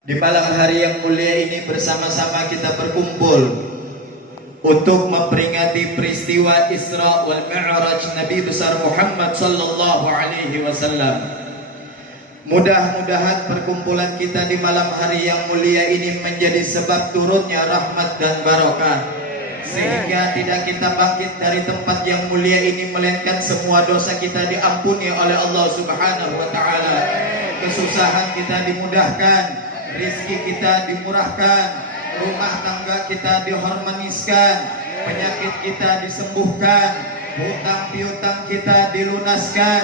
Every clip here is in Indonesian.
Di malam hari yang mulia ini bersama-sama kita berkumpul untuk memperingati peristiwa Isra wal Mi'raj Nabi besar Muhammad sallallahu alaihi wasallam. Mudah-mudahan perkumpulan kita di malam hari yang mulia ini menjadi sebab turunnya rahmat dan barokah, sehingga tidak kita bangkit dari tempat yang mulia ini melainkan semua dosa kita diampuni oleh Allah Subhanahu wa taala. Kesusahan kita dimudahkan, rezeki kita dimurahkan, rumah tangga kita diharmoniskan, penyakit kita disembuhkan, hutang piutang kita dilunaskan,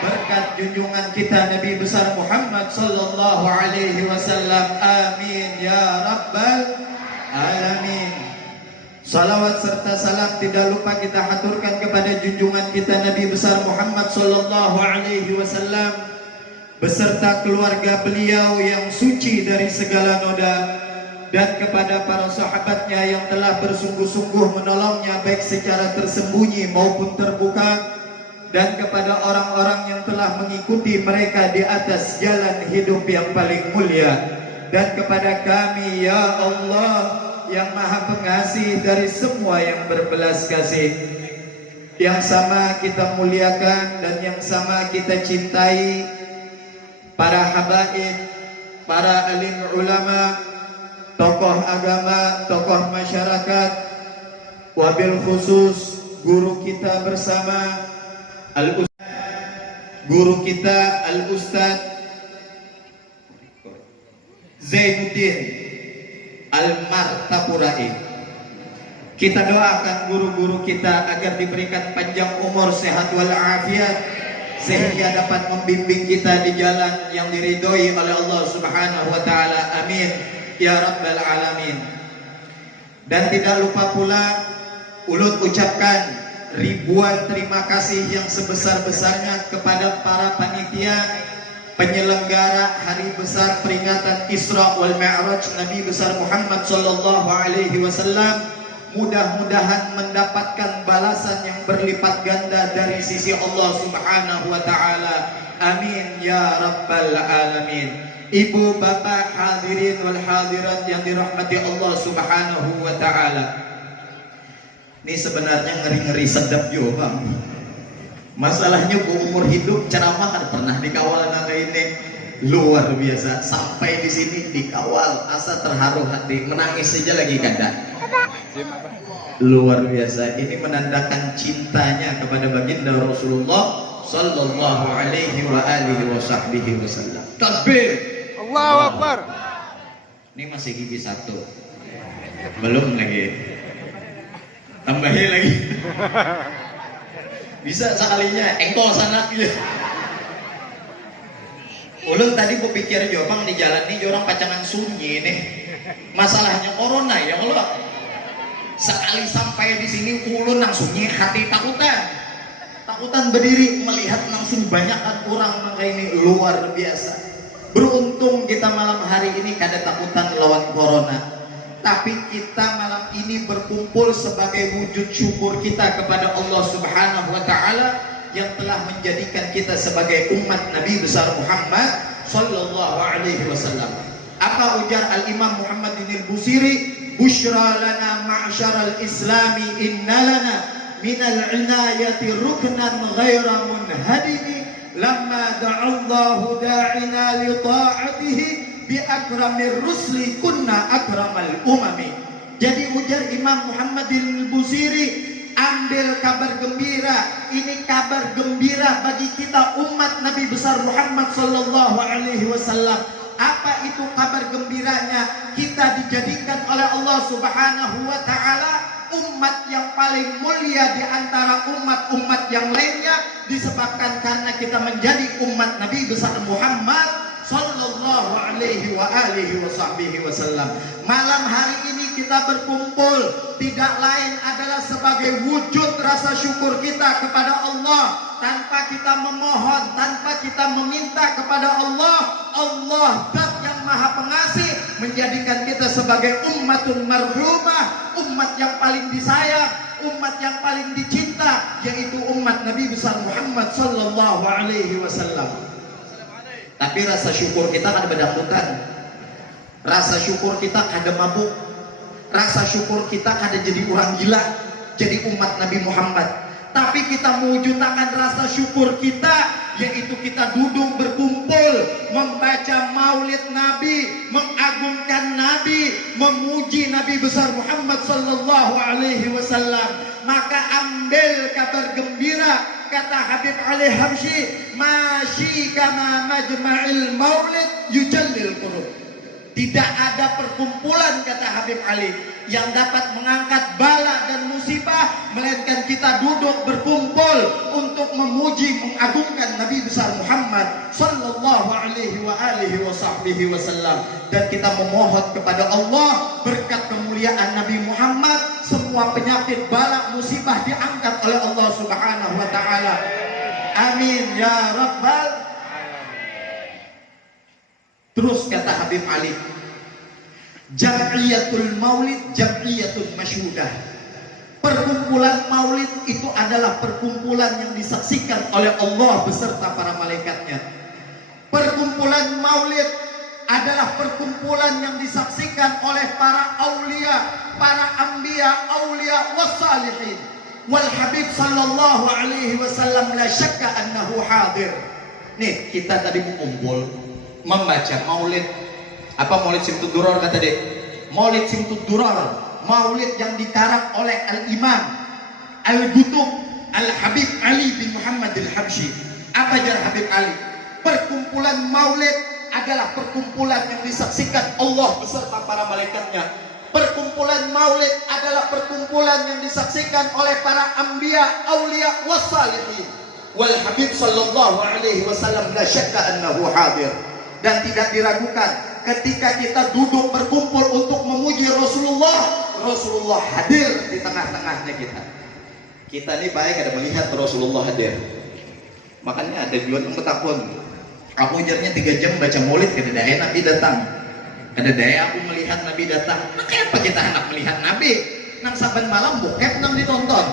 berkat junjungan kita Nabi besar Muhammad sallallahu alaihi wasallam. Amin ya rabbal alamin. Salawat serta salam tidak lupa kita haturkan kepada junjungan kita Nabi besar Muhammad sallallahu alaihi wasallam beserta keluarga beliau yang suci dari segala noda, dan kepada para sahabatnya yang telah bersungguh-sungguh menolongnya baik secara tersembunyi maupun terbuka, dan kepada orang-orang yang telah mengikuti mereka di atas jalan hidup yang paling mulia, dan kepada kami ya Allah yang maha pengasih dari semua yang berbelas kasih, yang sama kita muliakan dan yang sama kita cintai, para habaib, para alim ulama, tokoh agama, tokoh masyarakat, wabil khusus guru kita bersama guru kita Al-Ustaz Zainuddin Al-Martapurai. Kita doakan guru-guru kita agar diberikan panjang umur, sehat walafiat, sehingga dapat membimbing kita di jalan yang diridhoi oleh Allah Subhanahu wa taala. Amin ya rabbal alamin. Dan tidak lupa pula ulut ucapkan ribuan terima kasih yang sebesar-besarnya kepada para panitia penyelenggara hari besar peringatan Isra wal Mi'raj Nabi besar Muhammad sallallahu alaihi wasallam. Mudah-mudahan mendapatkan balasan yang berlipat ganda dari sisi Allah Subhanahu wa taala. Amin ya rabbal alamin. Ibu bapak hadirin wal hadirat yang dirahmati Allah Subhanahu wa taala. Ini sebenarnya ngeri-ngeri sedap juga, Bang. Masalahnya umur hidup ceramah kan pernah dikawal anak ini. Luar biasa, sampai di sini dikawal, asa terharu hati, menangis saja lagi kadang. Luar biasa, ini menandakan cintanya kepada baginda Rasulullah sallallahu alaihi wa alihi wasallam. Takbir, Allahu Akbar. Ini masih gigi satu, belum lagi, tambahin lagi. Bisa sekalinya engkol sana gitu. Ulun tadi kupikir jo bang di jalan ini orang pacangan sunyi nih. Masalahnya corona ya Allah. Sekali sampai di sini ulun langsung hati takutan berdiri melihat langsung banyakan orang kayak ini, luar biasa. Beruntung kita malam hari ini kada takutan lawan corona, tapi kita malam ini berkumpul sebagai wujud syukur kita kepada Allah Subhanahu wa taala yang telah menjadikan kita sebagai umat Nabi besar Muhammad sallallahu alaihi wasallam. Apa ujar Al-Imam Muhammad bin Al-Busiri? Bushra lana ma'syaral islami inna lana minal inayati ruknan ghaira munhadimi lamma da'allahu da'ina li ta'atihi bi akramir rusli kunna akramal umami. Jadi ujar Imam Muhammad bin Al-Busiri, ambil kabar gembira, ini kabar gembira bagi kita umat Nabi besar Muhammad sallallahu alaihi wasallam. Apa itu kabar gembiranya? Kita dijadikan oleh Allah Subhanahu wa taala umat yang paling mulia di antara umat-umat yang lainnya, disebabkan karena kita menjadi umat Nabi besar Muhammad sallallahu alaihi wa alihi wasallam. Malam hari ini kita berkumpul tidak lain adalah sebagai wujud rasa syukur kita kepada Allah. Tanpa kita memohon, tanpa kita meminta kepada Allah, Allah zat yang maha pengasih menjadikan kita sebagai ummatun marhumah, umat yang paling disayang, umat yang paling dicinta, yaitu umat Nabi besar Muhammad sallallahu alaihi wasallam. Tapi rasa syukur kita kan berdangdutan. Rasa syukur kita kada mabuk, rasa syukur kita kada jadi orang gila, jadi umat Nabi Muhammad. Tapi kita mewujudkan rasa syukur kita, yaitu kita duduk berkumpul membaca maulid Nabi, mengagungkan Nabi, memuji Nabi besar Muhammad sallallahu alaihi wasallam. Maka ambil kabar gembira, kata Habib Ali Habsyi, masyi kama majma'il maulid yujallil qulub. Tidak ada perkumpulan, kata Habib Ali, yang dapat mengangkat bala dan musibah, melainkan kita duduk berkumpul untuk memuji, mengagungkan Nabi besar Muhammad sallallahu alaihi wa alihi wa sahbihi wasallam. Dan kita memohon kepada Allah berkat kemuliaan Nabi Muhammad, semua penyakit bala musibah diangkat oleh Allah subhanahu wa ta'ala. Amin ya rabbal. Terus kata Habib Ali, jam'iyatul maulid jam'iyatun masyhudah. Perkumpulan maulid itu adalah perkumpulan yang disaksikan oleh Allah beserta para malaikatnya. Perkumpulan maulid adalah perkumpulan yang disaksikan oleh para aulia, para anbiya, aulia wassalihin. Wal Habib sallallahu alaihi wasallam la syakka annahu hadir. Nih, kita tadi berkumpul membaca maulid. Apa maulid Simtud Durar kata dek? Maulid Simtud Durar, maulid yang dikarang oleh Al-Imam Al-Qutub Al-Habib Ali bin Muhammad Al-Habsyi. Apa jar Habib Ali? Perkumpulan maulid adalah perkumpulan yang disaksikan Allah beserta para malaikatnya. Perkumpulan maulid adalah perkumpulan yang disaksikan oleh para anbiya, aulia, wassalihin. Wal Habib sallallahu alaihi wasallam la syakka annahu hadir. Dan tidak diragukan ketika kita duduk berkumpul untuk memuji Rasulullah, Rasulullah hadir di tengah-tengahnya kita. Kita ini baik ada melihat Rasulullah hadir. Makanya ada dua yang bertakun. Aku ujarnya 3 jam baca maulid, kada daya Nabi datang. Kada daya aku melihat Nabi datang. Nah, kenapa kita hendak melihat Nabi? Nang saban malam bokep nang ditonton.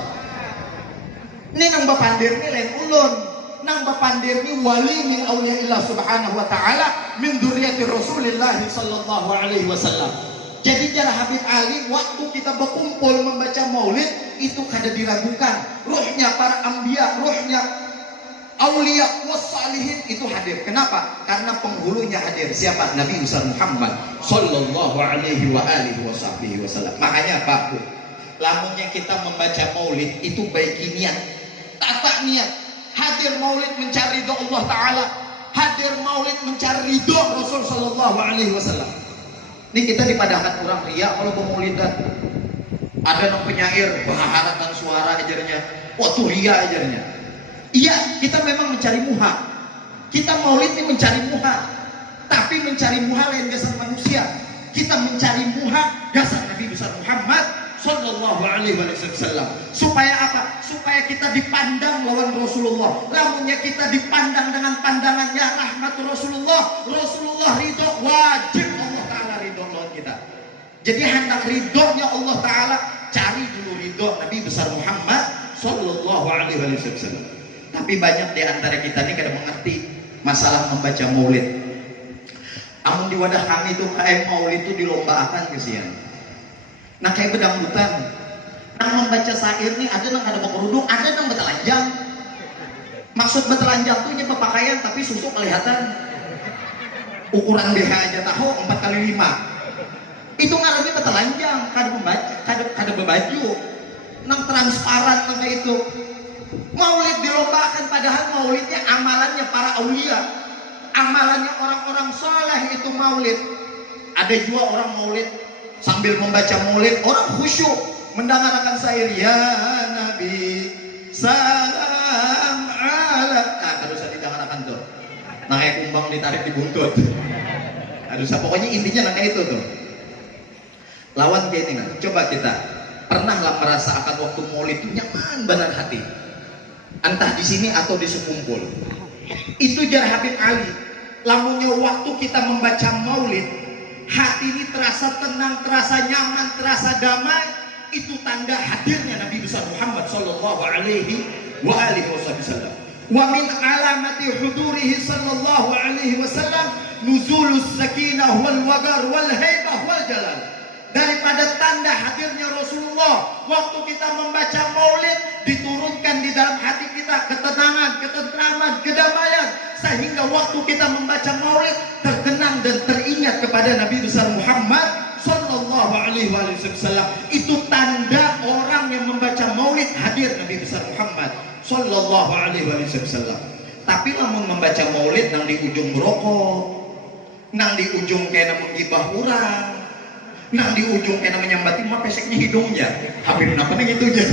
Ini nang bapandir ni lain ulun. Nang bapandir ni wali min auliyaillah subhanahu wa ta'ala min dzurriyyati Rasulillah sallallahu alaihi wasallam. Jadi jar Habib Ali, waktu kita berkumpul membaca maulid itu kada diragukan, ruhnya para anbiya, ruhnya aulia wassalihin itu hadir. Kenapa? Karena penghulunya hadir. Siapa? Nabi besar Muhammad sallallahu alaihi wa alihi wasallam. Makanya Pak, lamunnya kita membaca maulid itu baik niat, tata niat. Hadir maulid mencari ridho Allah Ta'ala, hadir maulid mencari ridho Rasul sallallahu alaihi wasallam. Ini kita dipadahkan orang ria kalau pemaulidan. Ada yang penyair baharatan suara ajarnya, wah tuh ria ajarnya. Iya, kita memang mencari muha. Kita maulid ini mencari muha, tapi mencari muha lain dasar manusia. Kita mencari muha dasar Nabi besar Muhammad sallallahu alaihi wasallam. Supaya apa? Supaya kita dipandang lawan Rasulullah. Lamunnya kita dipandang dengan pandangannya rahmat Rasulullah, Rasulullah ridho, wajib Allah Ta'ala ridho lawan kita. Jadi hendak ridhonya Allah Ta'ala, cari dulu ridho Nabi besar Muhammad sallallahu alaihi wasallam. Tapi banyak di antara kita ini kada mengerti masalah membaca maulid. Amun di wadah kami itu kayak maulid itu dilombakan kesian. Nah kayak bedangdutan, nang membaca syair nih ada nang kada berkerudung, ada nang betelanjang. Maksud betelanjang tuh nyepa pakaian tapi susuk kelihatan. Ukuran BH aja tahu 4x5. Itu ngarannya betelanjang, kada membaca, kada berbaju. Nang transparan nang kayak itu. Maulid dilombakan, padahal maulidnya amalannya para aulia, amalannya orang-orang soleh itu maulid. Ada juga orang maulid sambil membaca maulid orang khusyuk mendengarkan syair ya Nabi salam ala. Nah kalau saya didengarkan tuh, nah kayak kumbang ditarik di buntut. Aduh, pokoknya intinya kayak itu tuh. Lawan kayak ini, coba kita pernahlah merasakan waktu maulid itu nyaman benar hati. Entah di sini atau di sekumpul. Itu jar Habib Ali. Lamunnya waktu kita membaca maulid, hati ini terasa tenang, terasa nyaman, terasa damai. Itu tanda hadirnya Nabi besar Muhammad sallallahu alaihi wasallam. Wa min alamati hudurihi sallallahu alaihi wasallam nuzulus sakinah wal wagar wal haibah wal jalal. Daripada tanda hadirnya Rasulullah, waktu kita membaca maulid, diturunkan di dalam hati kita ketenangan, ketentraman, kedamaian, sehingga waktu kita membaca maulid terkenang dan teringat kepada Nabi besar Muhammad sallallahu alaihi wasallam. Itu tanda orang yang membaca maulid hadir Nabi besar Muhammad sallallahu alaihi wasallam. Tapi lamun membaca maulid nang di ujung merokok, nang di ujung kena menggibah orang, nang di ujung kena menyambati mah peseknya hidungnya. Habib kenapa nih itu aja.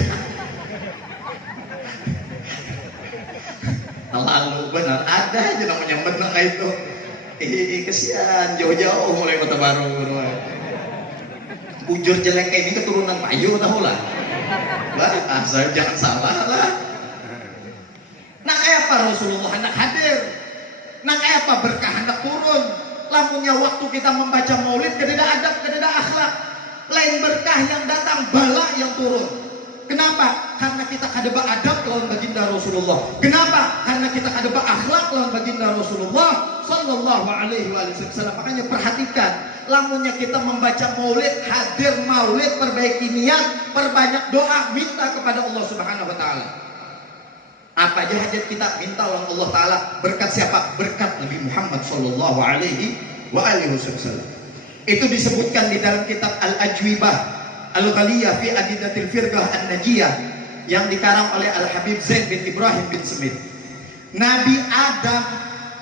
Lalu benar ada aja nang menyambat nang itu. Kesian jauh-jauh mulai kota baru. Bujur jelek kayak ini keturunan payu tahu lah. Asal jangan salah lah. Nak apa Rasulullah hendak hadir? Nak apa berkah hendak turun? Lamunnya waktu kita membaca maulid kededa adab, kededa akhlak. Lain berkah yang datang, bala yang turun. Kenapa? Karena kita kadeba adab lawan baginda Rasulullah. Kenapa? Karena kita kadeba akhlak lawan baginda Rasulullah sallallahu alaihi wasallam. Makanya perhatikan, lamunnya kita membaca maulid, hadir maulid, perbaiki niat, perbanyak doa, minta kepada Allah Subhanahu wa taala. Apa aja hajat kita minta oleh Allah Ta'ala. Berkat siapa? Berkat Nabi Muhammad sallallahu alaihi wasallam. Itu disebutkan di dalam kitab Al-Ajwibah Al-Ghaliyah fi Adidatil Firqah An-Najiyah yang dikarang oleh Al-Habib Zain bin Ibrahim bin Smith. Nabi Adam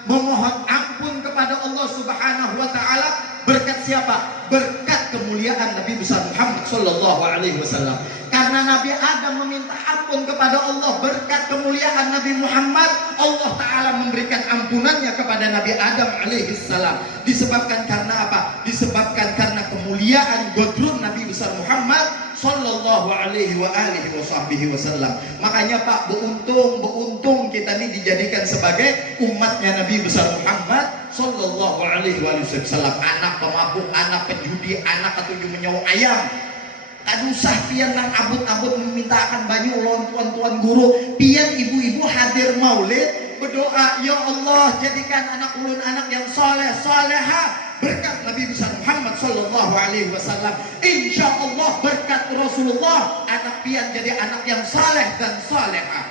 memohon ampun kepada Allah Subhanahu wa taala berkat siapa? Berkat kemuliaan Nabi besar Muhammad sallallahu alaihi wasallam. Karena Nabi Adam meminta ampun kepada Allah berkat kemuliaan Nabi Muhammad, Allah taala memberikan ampunannya kepada Nabi Adam alaihi salam. Disebabkan karena apa? Disebabkan karena kemuliaan godrun Nabi besar Muhammad sallallahu alaihi wasallam. Makanya Pak, beruntung kita ini dijadikan sebagai umatnya Nabi besar Muhammad sallallahu alaihi wasallam. Anak pemabuk, anak penjudi, anak ketujuh menyawa ayam. Kadusah pian nang abut-abut memintakan banyu ulun tuan-tuan guru, pian ibu-ibu hadir maulid berdoa, ya Allah jadikan anak ulun anak yang soleh soleha berkat Nabi besar Muhammad sallallahu alaihi wasallam. Insyaallah berkat Rasulullah anak pian jadi anak yang saleh dan soleha.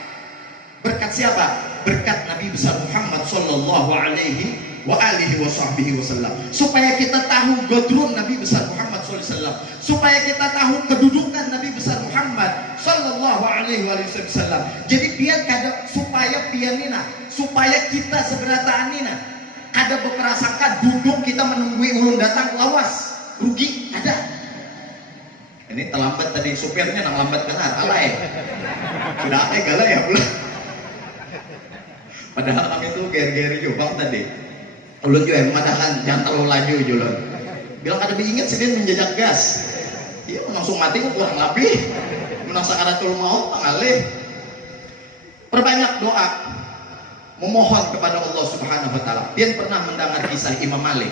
Berkat siapa? Berkat Nabi besar Muhammad sallallahu alaihi wasallam. Supaya kita tahu godrun Nabi besar Muhammad sallallahu alaihi wasallam, supaya kita tahu kedudukan Nabi besar Muhammad sallallahu alaihi wasallam. Jadi pian kada supaya pianina, supaya kita seberataan nina kada berprasangka duduk kita menunggu ulun datang lawas rugi ada. Ini terlambat tadi supirnya nang lambat kenar alay. Sudah galak ya pula. Padahal kami itu ger-ger jubang tadi. Ulun juga mengatakan jangan terlalu laju julun. Bilang kada diingat sedih menjajak gas. Iya langsung mati kok kurang lebih. Menang sakaratul maut pangalih. Perbanyak doa memohon kepada Allah Subhanahu wa taala. Dia pernah mendengar kisah Imam Malik.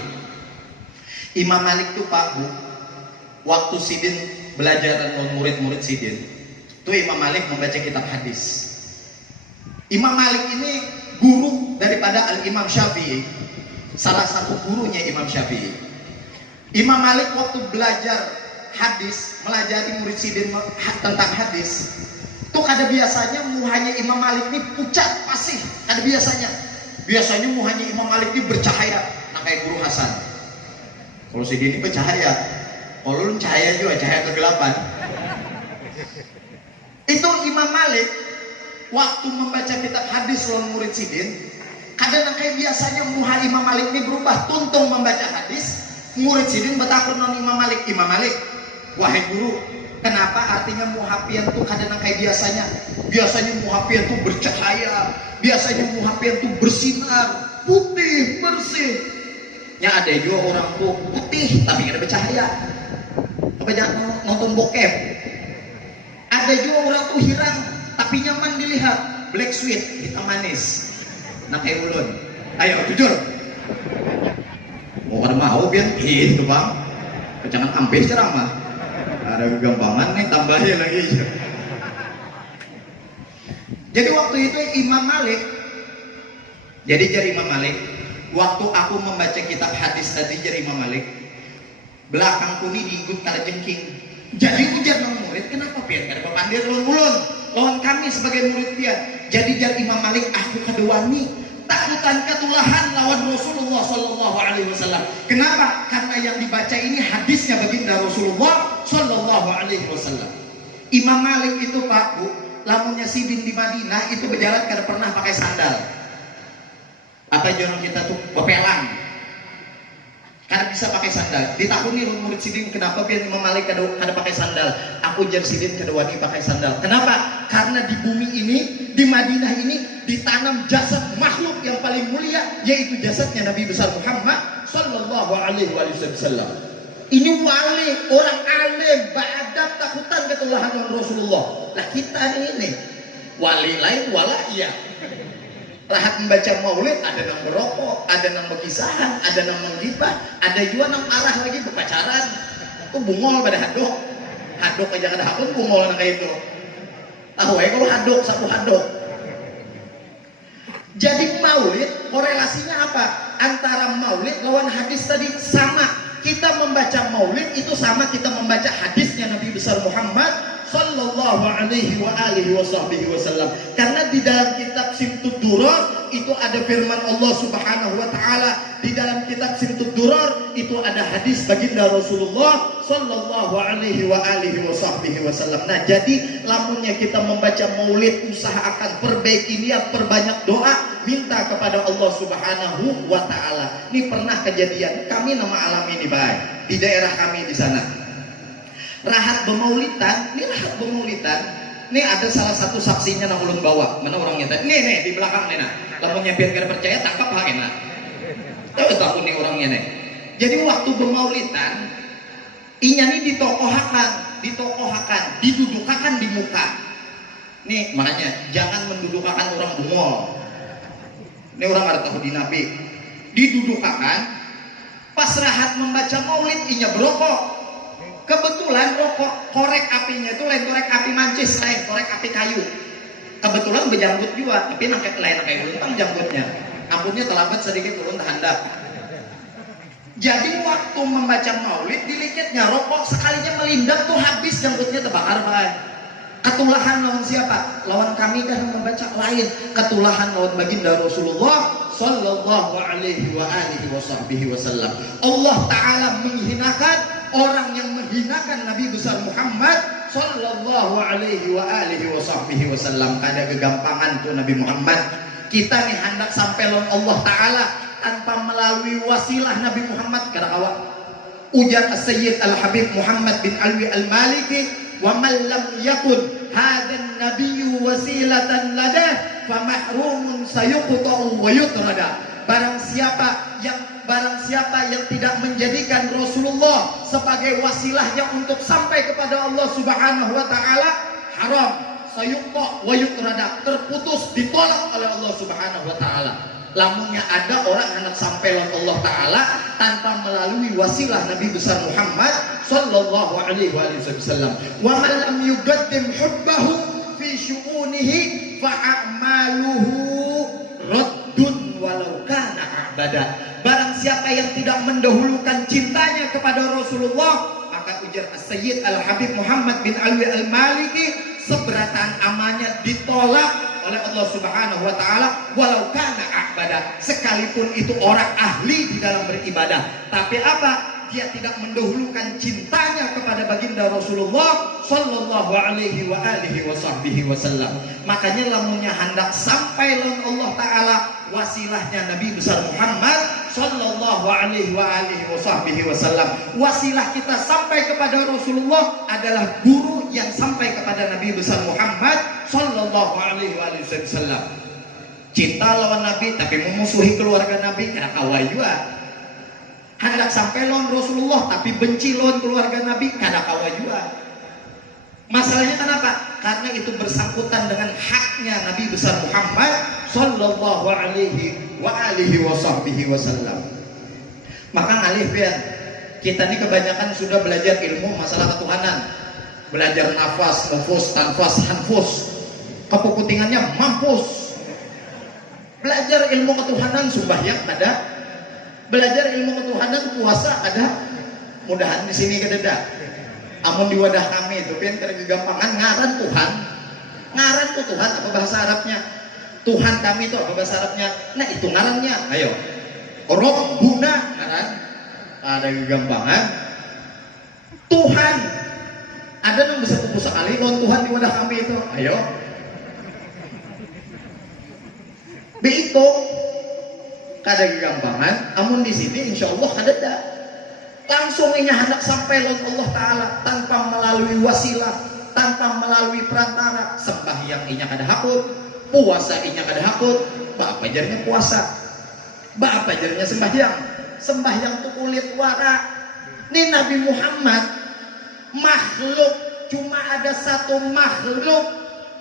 Imam Malik itu Pak Bu, waktu Sidin belajar dengan murid-murid Sidin, itu Imam Malik membaca kitab hadis. Imam Malik ini guru daripada Al-Imam Syafi'i, salah satu gurunya Imam Syafi'i. Imam Malik waktu belajar hadis, melajari murid Sidin tentang hadis, itu kada biasanya muhanya Imam Malik ini pucat pasih, kada biasanya. Biasanya muhanya Imam Malik ini bercahaya, nah kayak guru Hasan. Kalau Sidin ini bercahaya, kalau lu cahaya juga, cahaya kegelapan. Itu Imam Malik waktu membaca kitab hadis lawan murid Sidin, kadang kayak biasanya muha Imam Malik ini berubah. Tuntung membaca hadis, murid Sidin bertakun non Imam Malik, Imam Malik, wahai guru, kenapa artinya muhapian tuh kadang kayak biasanya? Biasanya muhapian tuh bercahaya, biasanya muhapian tuh bersinar, putih, bersih. Ya ada juga orang tuh putih tapi ada bercahaya. Apa jangan nonton bokep? Ada juga orang tuh hirang tapi nyaman dilihat, black sweet, hitam manis. Nah kayak ulun. Ayo jujur. Mau kada mau pian itu bang. Jangan ambil ceramah. Ada gampangan nih tambahin lagi. Jadi waktu itu Imam Malik Jadi jari Imam Malik, waktu aku membaca kitab hadis tadi jari Imam Malik, belakangku ini diikut kala jengking. Jadi ujar nang murid, kenapa pian kada papandir ulun lawan kami sebagai murid pian. Jadi jari Imam Malik, aku kadewani takutan ketulahan lawan Rasulullah sallallahu alaihi wasallam. Kenapa? Karena yang dibaca ini hadisnya baginda Rasulullah sallallahu alaihi wasallam. Imam Malik itu Pak Bu, lamunnya sidin di Madinah itu berjalan kada pernah pakai sandal. Apa jono kita tuh pepelang. Kada bisa pakai sandal. Ditakuni murid sidin, kenapa pian Imam Malik kada pakai sandal? Aku jar sidin kada wani pakai sandal. Kenapa? Karena di bumi ini, di Madinah ini ditanam jasad makhluk yang paling mulia, yaitu jasadnya Nabi besar Muhammad sallallahu alaihi wasallam. Ini wali, orang alim, beradab, takutan ketulahan Rasulullah. Lah kita ini wali lain wala iya. Rahat membaca maulid, ada yang merokok, ada yang berkisahan, ada yang menggibah, ada juga yang arah lagi berpacaran. Itu bungol pada hadok. Hadok aja kada hakun bungol kayak itu. Tahu ya kalau hadok, satu hadok. Jadi maulid korelasinya apa? Antara maulid lawan hadis tadi sama. Kita membaca maulid itu sama kita membaca hadisnya Nabi besar Muhammad sallallahu alaihi wa alihi wasallam. Karena di dalam kitab Simtud Durar itu ada firman Allah Subhanahu wa taala, di dalam kitab Simtud Durar itu ada hadis baginda Rasulullah sallallahu alaihi wa alihi wasallam. Nah, jadi lamunnya kita membaca maulid usahakan perbaiki niat, perbanyak doa, minta kepada Allah Subhanahu wa taala. Ini pernah kejadian kami nama alami ini baik di daerah kami di sana. Rahat bermaulidan, ini ada salah satu saksinya yang ulun bawa. Mana orangnya tadi? Nih di belakang nih nah. Lamunnya biar kada percaya tangkap hak enak. Tahu tak nih orangnya nih. Jadi waktu bermaulidan, inya nih ditokohakan, didudukakan di muka. Nih makanya jangan mendudukakan orang bungol. Ini orang ada tahu di Nabi. Didudukakan, pas rahat membaca maulid, inya berokok. Kebetulan rokok korek apinya itu lain korek api mancis, lain korek api kayu. Kebetulan berjanggut juga, tapi lain kayak luntang janggutnya. Ampunnya terlambat sedikit turun handap. Jadi waktu membaca maulid dilikitnya rokok sekalinya melindak tuh habis janggutnya terbakar baik. Ketulahan lawan siapa? Lawan kami kan membaca lain. Ketulahan lawan baginda Rasulullah sallallahu alaihi wa alihi wasallam. Allah taala menghinakan orang yang menghinakan Nabi besar Muhammad sallallahu alaihi wa alihi wasallam. Kada kegampangan tuh Nabi Muhammad. Kita nih hendak sampai lawan Allah taala tanpa melalui wasilah Nabi Muhammad kada awak. Ujar As-Sayyid Al-Habib Muhammad bin Alwi Al-Maliki, wa man lam yakun hadan nabiyyu wasilatan ladah fa mahrumun sayuqta'u wa yutrada. Barang siapa yang tidak menjadikan Rasulullah sebagai wasilahnya untuk sampai kepada Allah Subhanahu wa taala, haram, sayuqta' wa yutrada, terputus, ditolak oleh Allah Subhanahu wa taala. Lamunnya ada orang hendak sampai lawan Allah taala tanpa melalui wasilah Nabi besar Muhammad sallallahu alaihi wasallam. Wa man lam yuqaddim hubbahu fi syu'unihi fa a'maluhu raddun walau kana a'bada. Barang siapa yang tidak mendahulukan cintanya kepada Rasulullah, maka ujar As-Sayyid Al-Habib Muhammad bin Alwi Al-Maliki, seberatan amalnya ditolak oleh Allah Subhanahu wa taala walau kana a'bada, sekalipun itu orang ahli di dalam beribadah, tapi apa? Dia tidak mendahulukan cintanya kepada baginda Rasulullah sallallahu alaihi wa alihi wasallam. Makanya lamunnya hendak sampai lawan Allah taala wasilahnya Nabi besar Muhammad sallallahu alaihi wa alihi wasallam. Wasilah kita sampai kepada Rasulullah adalah guru yang sampai kepada Nabi besar Muhammad sallallahu alaihi wasallam. Cinta lawan Nabi tapi memusuhi keluarga Nabi kada kawa juga. Hendak sampai lawan Rasulullah tapi benci lawan keluarga Nabi kada kawa juga. Masalahnya kenapa? Karena itu bersangkutan dengan haknya Nabi besar Muhammad sallallahu alaihi wa alihi wasallam. Maka ngalih pian, kita ini kebanyakan sudah belajar ilmu masalah ketuhanan. Belajar nafas, nufus, tanfas, hanfus. Kepuputingannya mampus. Belajar ilmu ketuhanan sembahyang ada. Belajar ilmu ketuhanan puasa ada. Mudahan di sini kededa. Amun di wadah kami itu pian kegampangan ngaran Tuhan. Ngaran ku Tuhan apa bahasa Arabnya? Tuhan kami itu apa bahasa Arabnya? Nah itu ngarannya. Ayo. Rabbuna ngaran. Ada kegampangan. Tuhan. Ada yang bisa kumpul sekali lawan Tuhan di wadah kami itu. Ayo. Beito kada gampangan, amun di sini insya Allah kada ada. Langsung inya hendak sampai lawan Allah Taala tanpa melalui wasilah, tanpa melalui perantara. Sembahyang inya kada hakut, puasa inya kada hakut. Ba apa jarnya puasa? Ba apa jarnya sembahyang? Sembahyang tu kulit wara. Ini Nabi Muhammad makhluk, cuma ada satu makhluk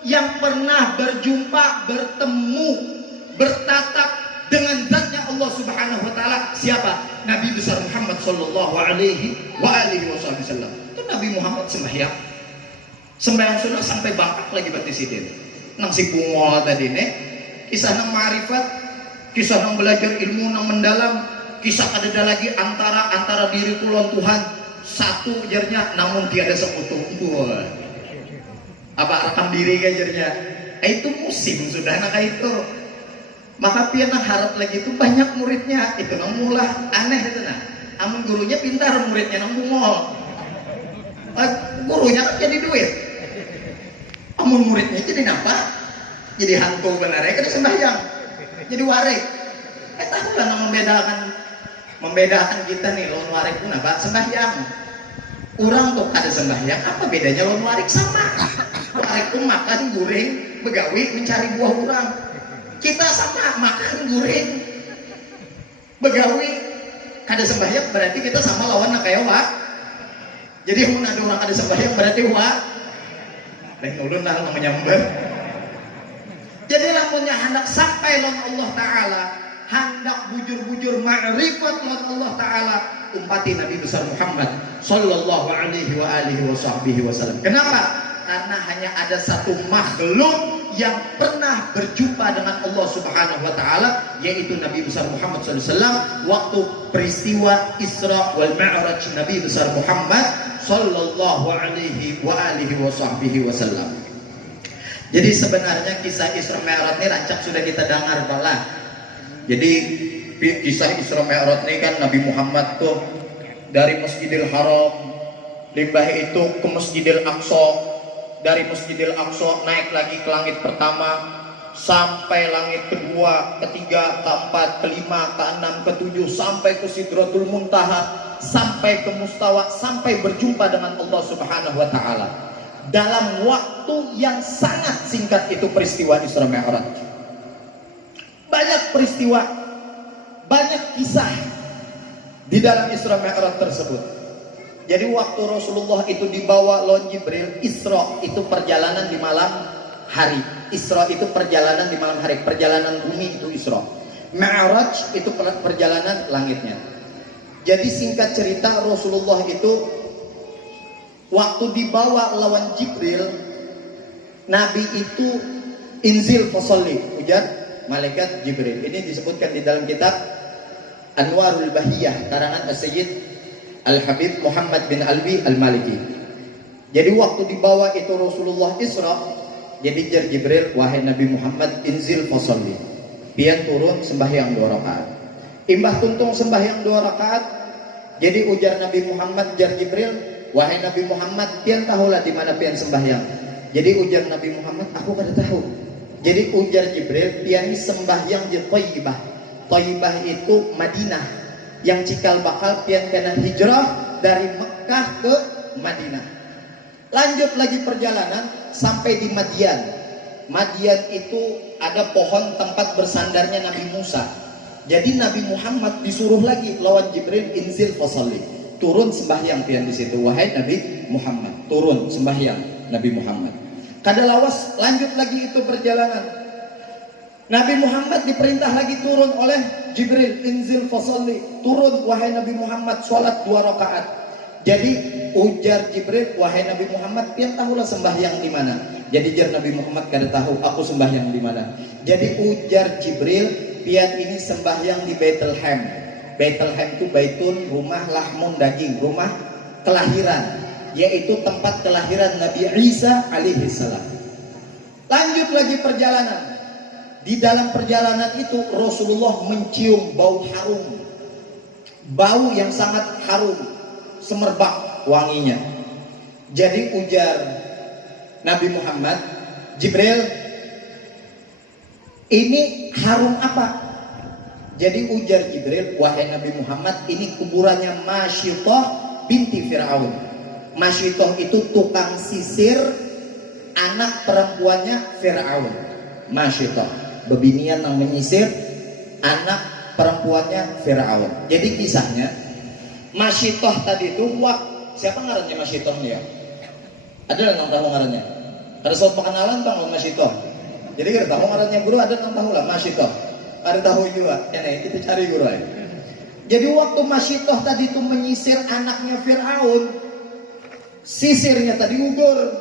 yang pernah berjumpa, bertemu, bertatap dengan zatnya Allah Subhanahu wa taala. Siapa? Nabi besar Muhammad sallallahu alaihi wasallam. Itu Nabi Muhammad sembahyang. Sembahyang sunnah sampai bangkak lagi batisidin. Nang si bungol tadi nih, kisah nang ma'rifat, kisah nang belajar ilmu nang mendalam, kisah ada lagi antara diri kulon Tuhan satu jarnya namun tiada sekutu. Apa rekam diri gajarnya? Itu musim sudah nak itu. Maka pian harap lagi itu banyak muridnya, itu nang mulah aneh itu nah. Amun gurunya pintar, muridnya nang bungol. Gurunya kan jadi duit. Amun muridnya jadi apa? Jadi hantu benar ya, kada sembahyang. Jadi warik. Tahu lah nang membedakan kita nih lawan warik pun apa? Sembahyang. Orang tuh kada sembahyang, apa bedanya lawan warik? Sama. Warik pun makan goreng, begawi mencari buah orang. Kita sama makan goreng, begawi, kada sembahyang berarti kita sama lawan nak kayak wak. Jadi mun ada orang kada sembahyang berarti wak. Lain ulun nah menyambar. Jadi lamunnya hendak sampai lawan Allah Taala, hendak bujur-bujur ma'rifat lawan Allah Taala, umpati Nabi besar Muhammad sallallahu alaihi wasallam. Kenapa? Karena hanya ada satu makhluk yang pernah berjumpa dengan Allah Subhanahu wa taala, yaitu Nabi besar Muhammad sallallahu alaihi wasallam waktu peristiwa Isra wal Mi'raj Nabi besar Muhammad sallallahu alaihi wasallam. Jadi sebenarnya kisah Isra Mi'raj ini rancak sudah kita dengar bala. Jadi kisah Isra Mi'raj ini kan Nabi Muhammad tuh dari Masjidil Haram limbah itu ke Masjidil Aqsa, dari Masjidil Aqsa naik lagi ke langit pertama sampai langit kedua, ketiga, keempat, kelima, keenam, ketujuh, sampai ke Sidratul Muntaha, sampai ke Mustawa, sampai berjumpa dengan Allah Subhanahu wa taala. Dalam waktu yang sangat singkat itu peristiwa Isra Mi'raj. Banyak peristiwa, banyak kisah di dalam Isra Mi'raj tersebut. Jadi waktu Rasulullah itu dibawa lawan Jibril, Isra itu perjalanan di malam hari. Isra itu perjalanan di malam hari, perjalanan bumi itu Isra. Mi'raj itu perjalanan langitnya. Jadi singkat cerita Rasulullah itu waktu dibawa lawan Jibril, Nabi itu inzil fasalli, ujar malaikat Jibril. Ini disebutkan di dalam kitab Anwarul Bahiyah karangan As-Sayyid Al-Habib Muhammad bin Alwi Al-Maliki. Jadi waktu dibawa itu Rasulullah Isra, jadi jar Jibril, wahai Nabi Muhammad, inzil fasalli, pian turun sembahyang 2 rakaat. Imbah tuntung sembahyang 2 rakaat, jadi ujar Nabi Muhammad jar Jibril, wahai Nabi Muhammad, pian tahulah di mana pian sembahyang. Jadi ujar Nabi Muhammad, aku kada tahu. Jadi ujar Jibril, pian sembahyang di Thayyibah. Thayyibah itu Madinah, yang cikal bakal pian kena hijrah dari Mekah ke Madinah. Lanjut lagi perjalanan sampai di Madian. Madian itu ada pohon tempat bersandarnya Nabi Musa. Jadi Nabi Muhammad disuruh lagi lawan Jibril, inzil fasalli, turun sembahyang pian di situ, wahai Nabi Muhammad, turun sembahyang Nabi Muhammad. Kada lawas lanjut lagi itu perjalanan. Nabi Muhammad diperintah lagi turun oleh Jibril, inzil fasalli, turun wahai Nabi Muhammad, sholat 2 rakaat. Jadi ujar Jibril, wahai Nabi Muhammad, pian tahulah sembahyang di mana. Jadi jar Nabi Muhammad kada tahu, aku sembahyang di mana. Jadi ujar Jibril, pian ini sembahyang di Bethlehem. Bethlehem itu baitun, rumah, lahmun, daging, rumah kelahiran, yaitu tempat kelahiran Nabi Isa alaihissalam. Lanjut lagi perjalanan. Di dalam perjalanan itu Rasulullah mencium bau harum, bau yang sangat harum, semerbak wanginya. Jadi ujar Nabi Muhammad, Jibril, ini harum apa? Jadi ujar Jibril, wahai Nabi Muhammad, ini kuburannya Masyitoh binti Fir'aun. Masyitoh itu tukang sisir anak perempuannya Fir'aun. Masyitoh, bebinian yang menyisir anak perempuannya Fir'aun. Jadi kisahnya, Masyitoh tadi itu, siapa ngarannya Masyitoh nih ya? Ada yang tahu ngarannya? Ada soal perkenalan bang Masyitoh. Jadi kita tahu ngarannya guru, ada yang tahu lah Masyitoh. Ada tahu juga, ya nih kita cari guru aja. Jadi waktu Masyitoh tadi itu menyisir anaknya Fir'aun, sisirnya tadi gugur,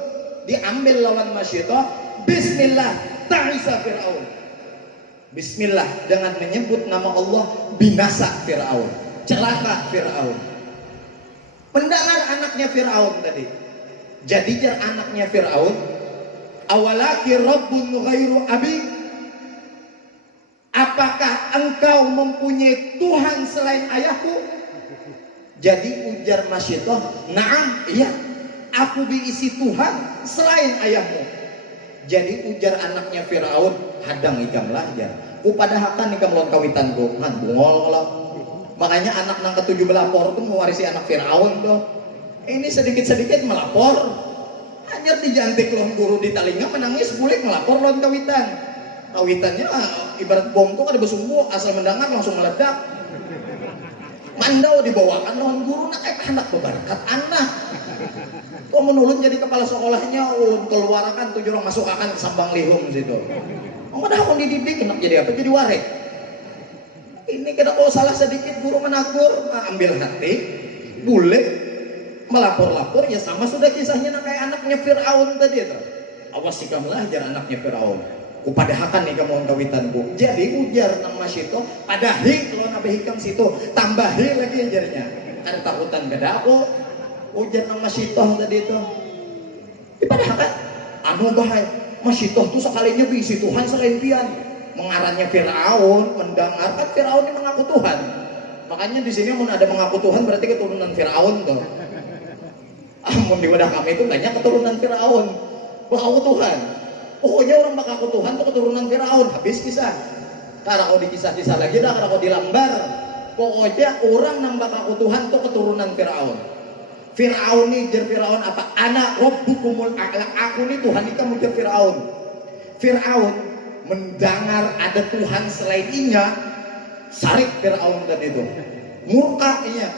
diambil lawan Masyitoh. Bismillah, ta'isa Fir'aun. Bismillah, dengan menyebut nama Allah, binasa Fir'aun, celaka Fir'aun. Mendengar anaknya Fir'aun tadi, jadi anaknya Fir'aun, awalaki rabbun ghairu abi, apakah engkau mempunyai Tuhan selain ayahku? Jadi ujar Masyitoh, naam, iya, aku diisi Tuhan selain ayahmu. Jadi ujar anaknya Fir'aun, hadang ikam lahjar, ku padahakan ikam lawan kawitanku, man bungol lah. Makanya anak nang ketujuh melapor tuh mewarisi anak Fir'aun tuh. Ini sedikit-sedikit melapor, hanya dijantik lawan guru di talinga, menangis bulik melapor lawan kawitan. Kawitannya ibarat bom tuh ada besungguh, asal mendengar langsung meledak. Mandau dibawakan lawan guru, nak anak beberkat anak. Kok menulun jadi kepala sekolahnya, ulun keluarakan 7 orang masuk akan ke sambang lihum situ. Ada aku dididik, kenapa jadi apa? Jadi warik. Ini kena kalau salah sedikit guru menakur, ambil hati, boleh melapor-lapor, ya sama sudah kisahnya kayak anaknya Fir'aun tadi itu. Awas sih kamu lah ajar anaknya Fir'aun. Kupadahakan nih kamu kawitanku. Jadi ujar nang Masyitoh, padahi kalau nabi hikam situ, tambahi lagi ajarnya. Kan takutan beda aku. Ujar nang Masyitoh tadi itu. Dipadahakan, anu bahaya. Masyitoh tuh sekalinya bisi Tuhan selain pian. Mengarannya Fir'aun, mendengar kan Fir'aun ini mengaku Tuhan. Makanya di sini mun ada mengaku Tuhan berarti keturunan Fir'aun tuh. Amun di wadah kami itu banyak keturunan Fir'aun. Mengaku Tuhan. Pokoknya orang mengaku Tuhan itu keturunan Fir'aun. Habis kisah. Karena kau dikisah-kisah lagi dah, karena kau dilambar. Pokoknya orang yang mengaku Tuhan itu keturunan Fir'aun. Fir'aun ini jar Fir'aun apa? Anak rabbukumul a'la. Aku ini Tuhan ini kamu jar Fir'aun. Fir'aun mendengar ada Tuhan selain inya, sarik Fir'aun dan itu murka inya.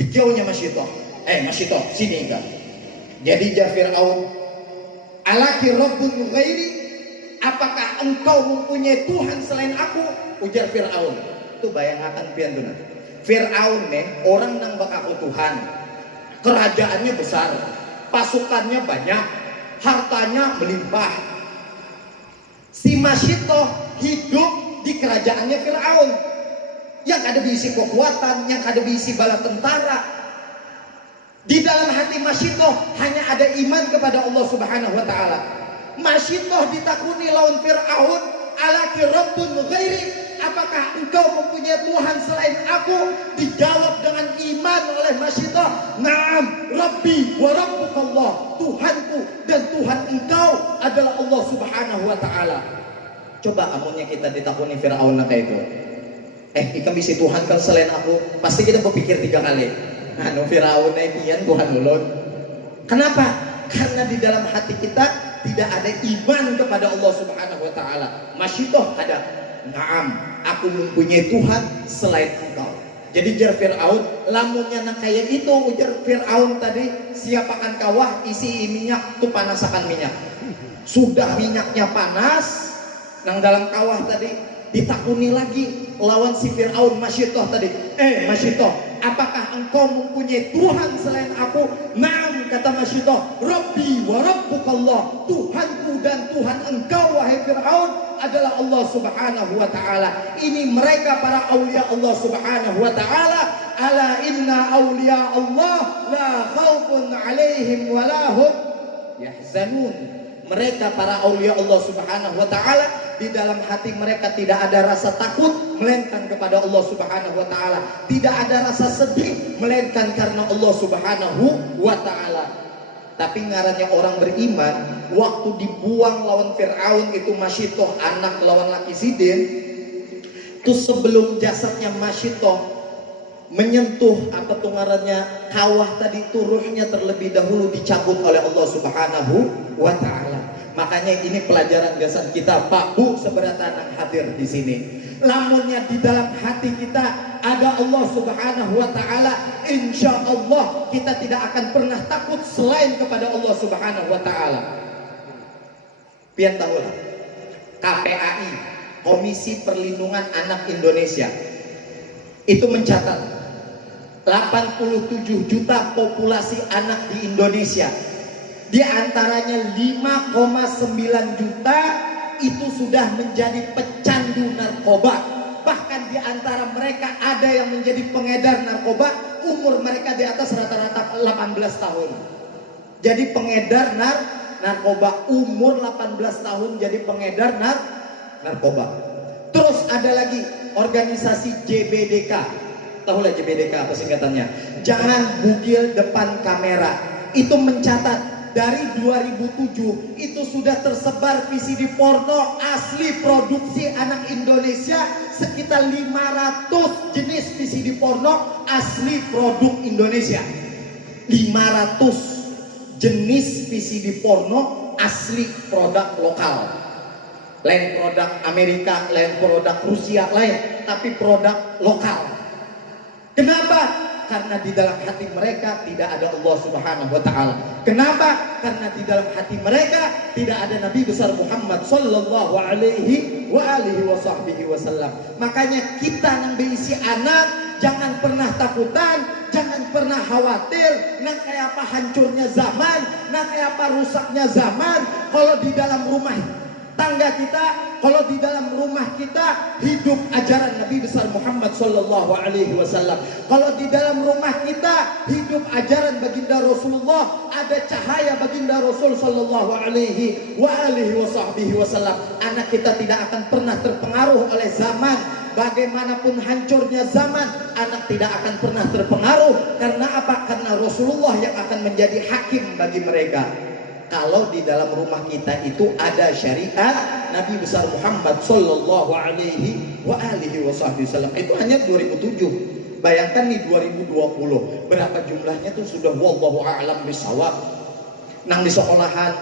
Dijauhnya Masyitoh, Masyitoh sini kan. Jadi jar Fir'aun, alaki rabbun ghairi, apakah engkau mempunyai Tuhan selain aku? Ujar Fir'aun. Itu bayangkan pian tuh. Fir'aun nih orang nang bakaku Tuhan, kerajaannya besar, pasukannya banyak, hartanya melimpah. Si Masyitoh hidup di kerajaannya Fir'aun, yang ada diisi kekuatan, yang ada diisi bala tentara. Di dalam hati Masyitoh hanya ada iman kepada Allah Subhanahu wa taala. Masyitoh ditakuni lawan Fir'aun, alaki rabbun ghairi, apakah engkau mempunyai Tuhan selain aku? Dijawab dengan iman oleh Masyitoh, naam, Rabbi wa rabbukallah, Tuhanku dan Tuhan engkau adalah Allah Subhanahu wa taala. Coba amunnya kita ditakuni Fir'aun kayak itu, ikan bisi Tuhan kan selain aku, pasti kita berpikir 3 kali. Anu Fir'aun kian Tuhan ulun. Kenapa? Karena di dalam hati kita tidak ada iman kepada Allah Subhanahu wa taala. Masyitoh ada, naam, aku mempunyai Tuhan selain engkau. Jadi jar Fir'aun, lamunnya nak kayak itu, ujar Fir'aun tadi, siapakan kawah isi minyak, tuh panasakan minyak. Sudah minyaknya panas, nang dalam kawah tadi ditakuni lagi lawan si Fir'aun Masyitoh tadi. Masyitoh, apakah engkau mempunyai Tuhan selain aku? Naam kata Masyitah, Rabbi wa Rabbukallah, Tuhanku dan Tuhan engkau wahai Fir'aun adalah Allah subhanahu wa ta'ala. Ini mereka para awliya Allah subhanahu wa ta'ala. Ala inna awliya Allah la khawfun alaihim wa lahum yahzanun. Mereka para awliya Allah subhanahu wa ta'ala, di dalam hati mereka tidak ada rasa takut melainkan kepada Allah subhanahu wa ta'ala, tidak ada rasa sedih melainkan karena Allah subhanahu wa ta'ala. Tapi ngarannya orang beriman, waktu dibuang lawan Fir'aun itu Masyitah anak lawan laki Sidin, itu sebelum jasadnya Masyitah menyentuh apa tuh ngarannya kawah tadi, itu ruhnya terlebih dahulu dicabut oleh Allah subhanahu wa ta'ala. Makanya ini pelajaran gasan kita, Pak Bu seberatan yang hadir di sini. Lamunnya di dalam hati kita ada Allah subhanahu wa ta'ala, insya Allah kita tidak akan pernah takut selain kepada Allah subhanahu wa ta'ala. Pian tahu lah, KPAI, Komisi Perlindungan Anak Indonesia, itu mencatat 87 juta populasi anak di Indonesia. Di antaranya 5,9 juta itu sudah menjadi pecandu narkoba. Bahkan di antara mereka ada yang menjadi pengedar narkoba, umur mereka di atas rata-rata 18 tahun. Jadi pengedar narkoba umur 18 tahun jadi pengedar narkoba. Terus ada lagi organisasi JBDK. Tahulah JBDK apa singkatannya? Jangan bugil depan kamera. Itu mencatat dari 2007 itu sudah tersebar VCD porno asli produksi anak Indonesia sekitar 500 jenis VCD porno asli produk Indonesia. 500 jenis VCD porno asli produk lokal. Lain produk Amerika, lain produk Rusia, lain, tapi produk lokal. Kenapa? Karena di dalam hati mereka tidak ada Allah subhanahu wa ta'ala. Kenapa? Karena di dalam hati mereka tidak ada Nabi besar Muhammad sallallahu alaihi wa alihi wa sahbihi wasallam. Makanya kita yang berisi anak jangan pernah takutan, jangan pernah khawatir. Nah kayak apa hancurnya zaman, nah kayak apa rusaknya zaman. Kalau di dalam rumah tangga kita, kalau di dalam rumah kita hidup ajaran Nabi besar Muhammad sallallahu alaihi wasallam. Kalau di dalam rumah kita hidup ajaran baginda Rasulullah, ada cahaya baginda Rasul sallallahu alaihi wa alihi wasallam. Anak kita tidak akan pernah terpengaruh oleh zaman. Bagaimanapun hancurnya zaman, anak tidak akan pernah terpengaruh. Karena apa? Karena Rasulullah yang akan menjadi hakim bagi mereka. Kalau di dalam rumah kita itu ada syariat Nabi besar Muhammad sallallahu alaihi wa alihi wasallam. Itu hanya 2007. Bayangkan nih 2020, berapa jumlahnya tuh sudah wallahu a'lam bisawab. Nang di sekolahan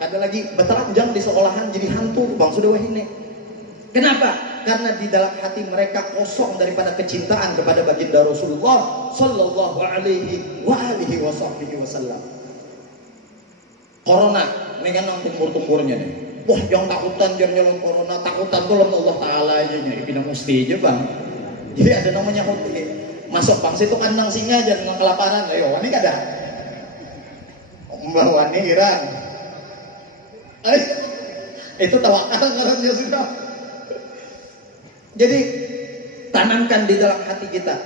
ada lagi betelanjang di sekolahan jadi hantu bang sudah wahine. Kenapa? Karena di dalam hati mereka kosong daripada kecintaan kepada baginda Rasulullah sallallahu alaihi wa alihi wasallam. Corona, ini kan yang tumpur-tumpurnya nih. Wah, yang takutan jangan corona, takutan tuh Allah Ta'ala aja nih, pindah mesti aja bang. Jadi ada namanya hotel. Masuk bang situ kandang singa aja dengan kelaparan. Ayo, ini kada. Mbak Wani Iran. Itu tawakal karena sudah. Jadi tanamkan di dalam hati kita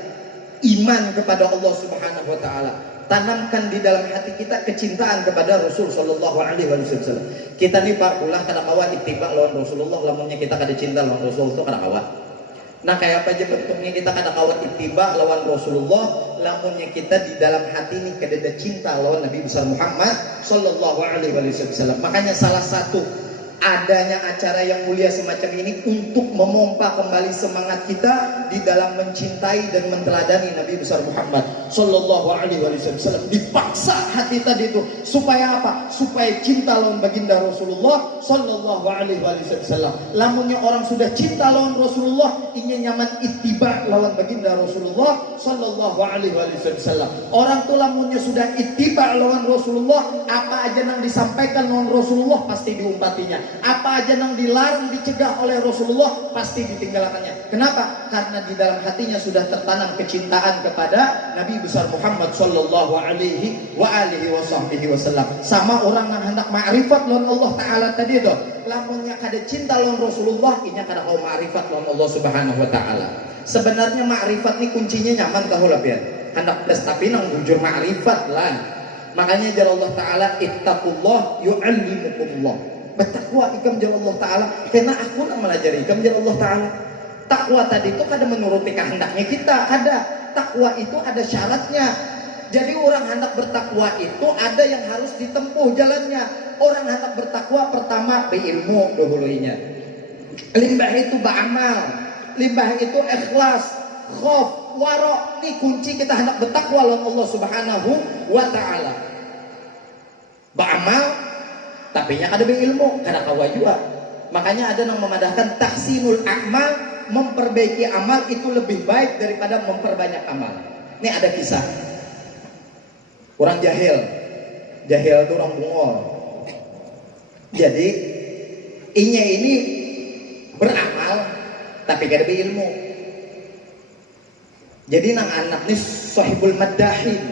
iman kepada Allah Subhanahu Wa Taala. Tanamkan di dalam hati kita kecintaan kepada Rasul sallallahu alaihi wasallam. Kita nih Pak ulah kada kawa ittiba lawan Rasulullah, lamunnya kita kada cinta lawan Rasul itu kada kawa. Nah kayak apa aja bentuknya kita kada kawa ittiba lawan Rasulullah, lamunnya kita di dalam hati ini kada ada cinta lawan Nabi besar Muhammad sallallahu alaihi wasallam. Makanya salah satu adanya acara yang mulia semacam ini untuk memompa kembali semangat kita di dalam mencintai dan menteladani Nabi besar Muhammad sallallahu alaihi wasallam. Dipaksa hati tadi itu supaya apa? Supaya cinta lawan baginda Rasulullah sallallahu alaihi wasallam. Lamunnya orang sudah cinta lawan Rasulullah, ingin nyaman ittiba lawan baginda Rasulullah sallallahu alaihi wasallam. Orang tuh lamunnya sudah ittiba lawan Rasulullah, apa aja yang disampaikan lawan Rasulullah pasti diumpatinya. Apa aja yang dilarang dicegah oleh Rasulullah pasti ditinggalkannya. Kenapa? Karena di dalam hatinya sudah tertanam kecintaan kepada Nabi besar Muhammad sallallahu alaihi wasallam. Sama orang yang hendak ma'rifat lawan Allah taala tadi itu. Lamunnya kada cinta lawan Rasulullah, inya kada kau ma'rifat lawan Allah subhanahu wa taala. Sebenarnya ma'rifat ni kuncinya nyaman tahu lah pian. Hendak plus tapi nang bujur ma'rifat lah. Makanya jar Allah taala ittaqullah yu'allimukumullah. Bertakwa ikam jar Allah taala karena aku nak melajari ikam jar Allah taala. Takwa tadi itu kada menuruti kehendaknya kita, kada. Takwa itu ada syaratnya. Jadi orang hendak bertakwa itu ada yang harus ditempuh jalannya. Orang hendak bertakwa pertama berilmu dahulunya. Limbah itu beramal, limbah itu ikhlas, khauf, wara. Ini kunci kita hendak bertakwa lawan Allah Subhanahu wa taala. Beramal tapi nya kada berilmu, kada kawa juga. Makanya ada yang memadahkan tahsinul amal, memperbaiki amal itu lebih baik daripada memperbanyak amal. Ini ada kisah. Orang jahil itu orang bungol. Jadi inya ini beramal tapi kada berilmu. Jadi nang anak ni sahibul maddahin,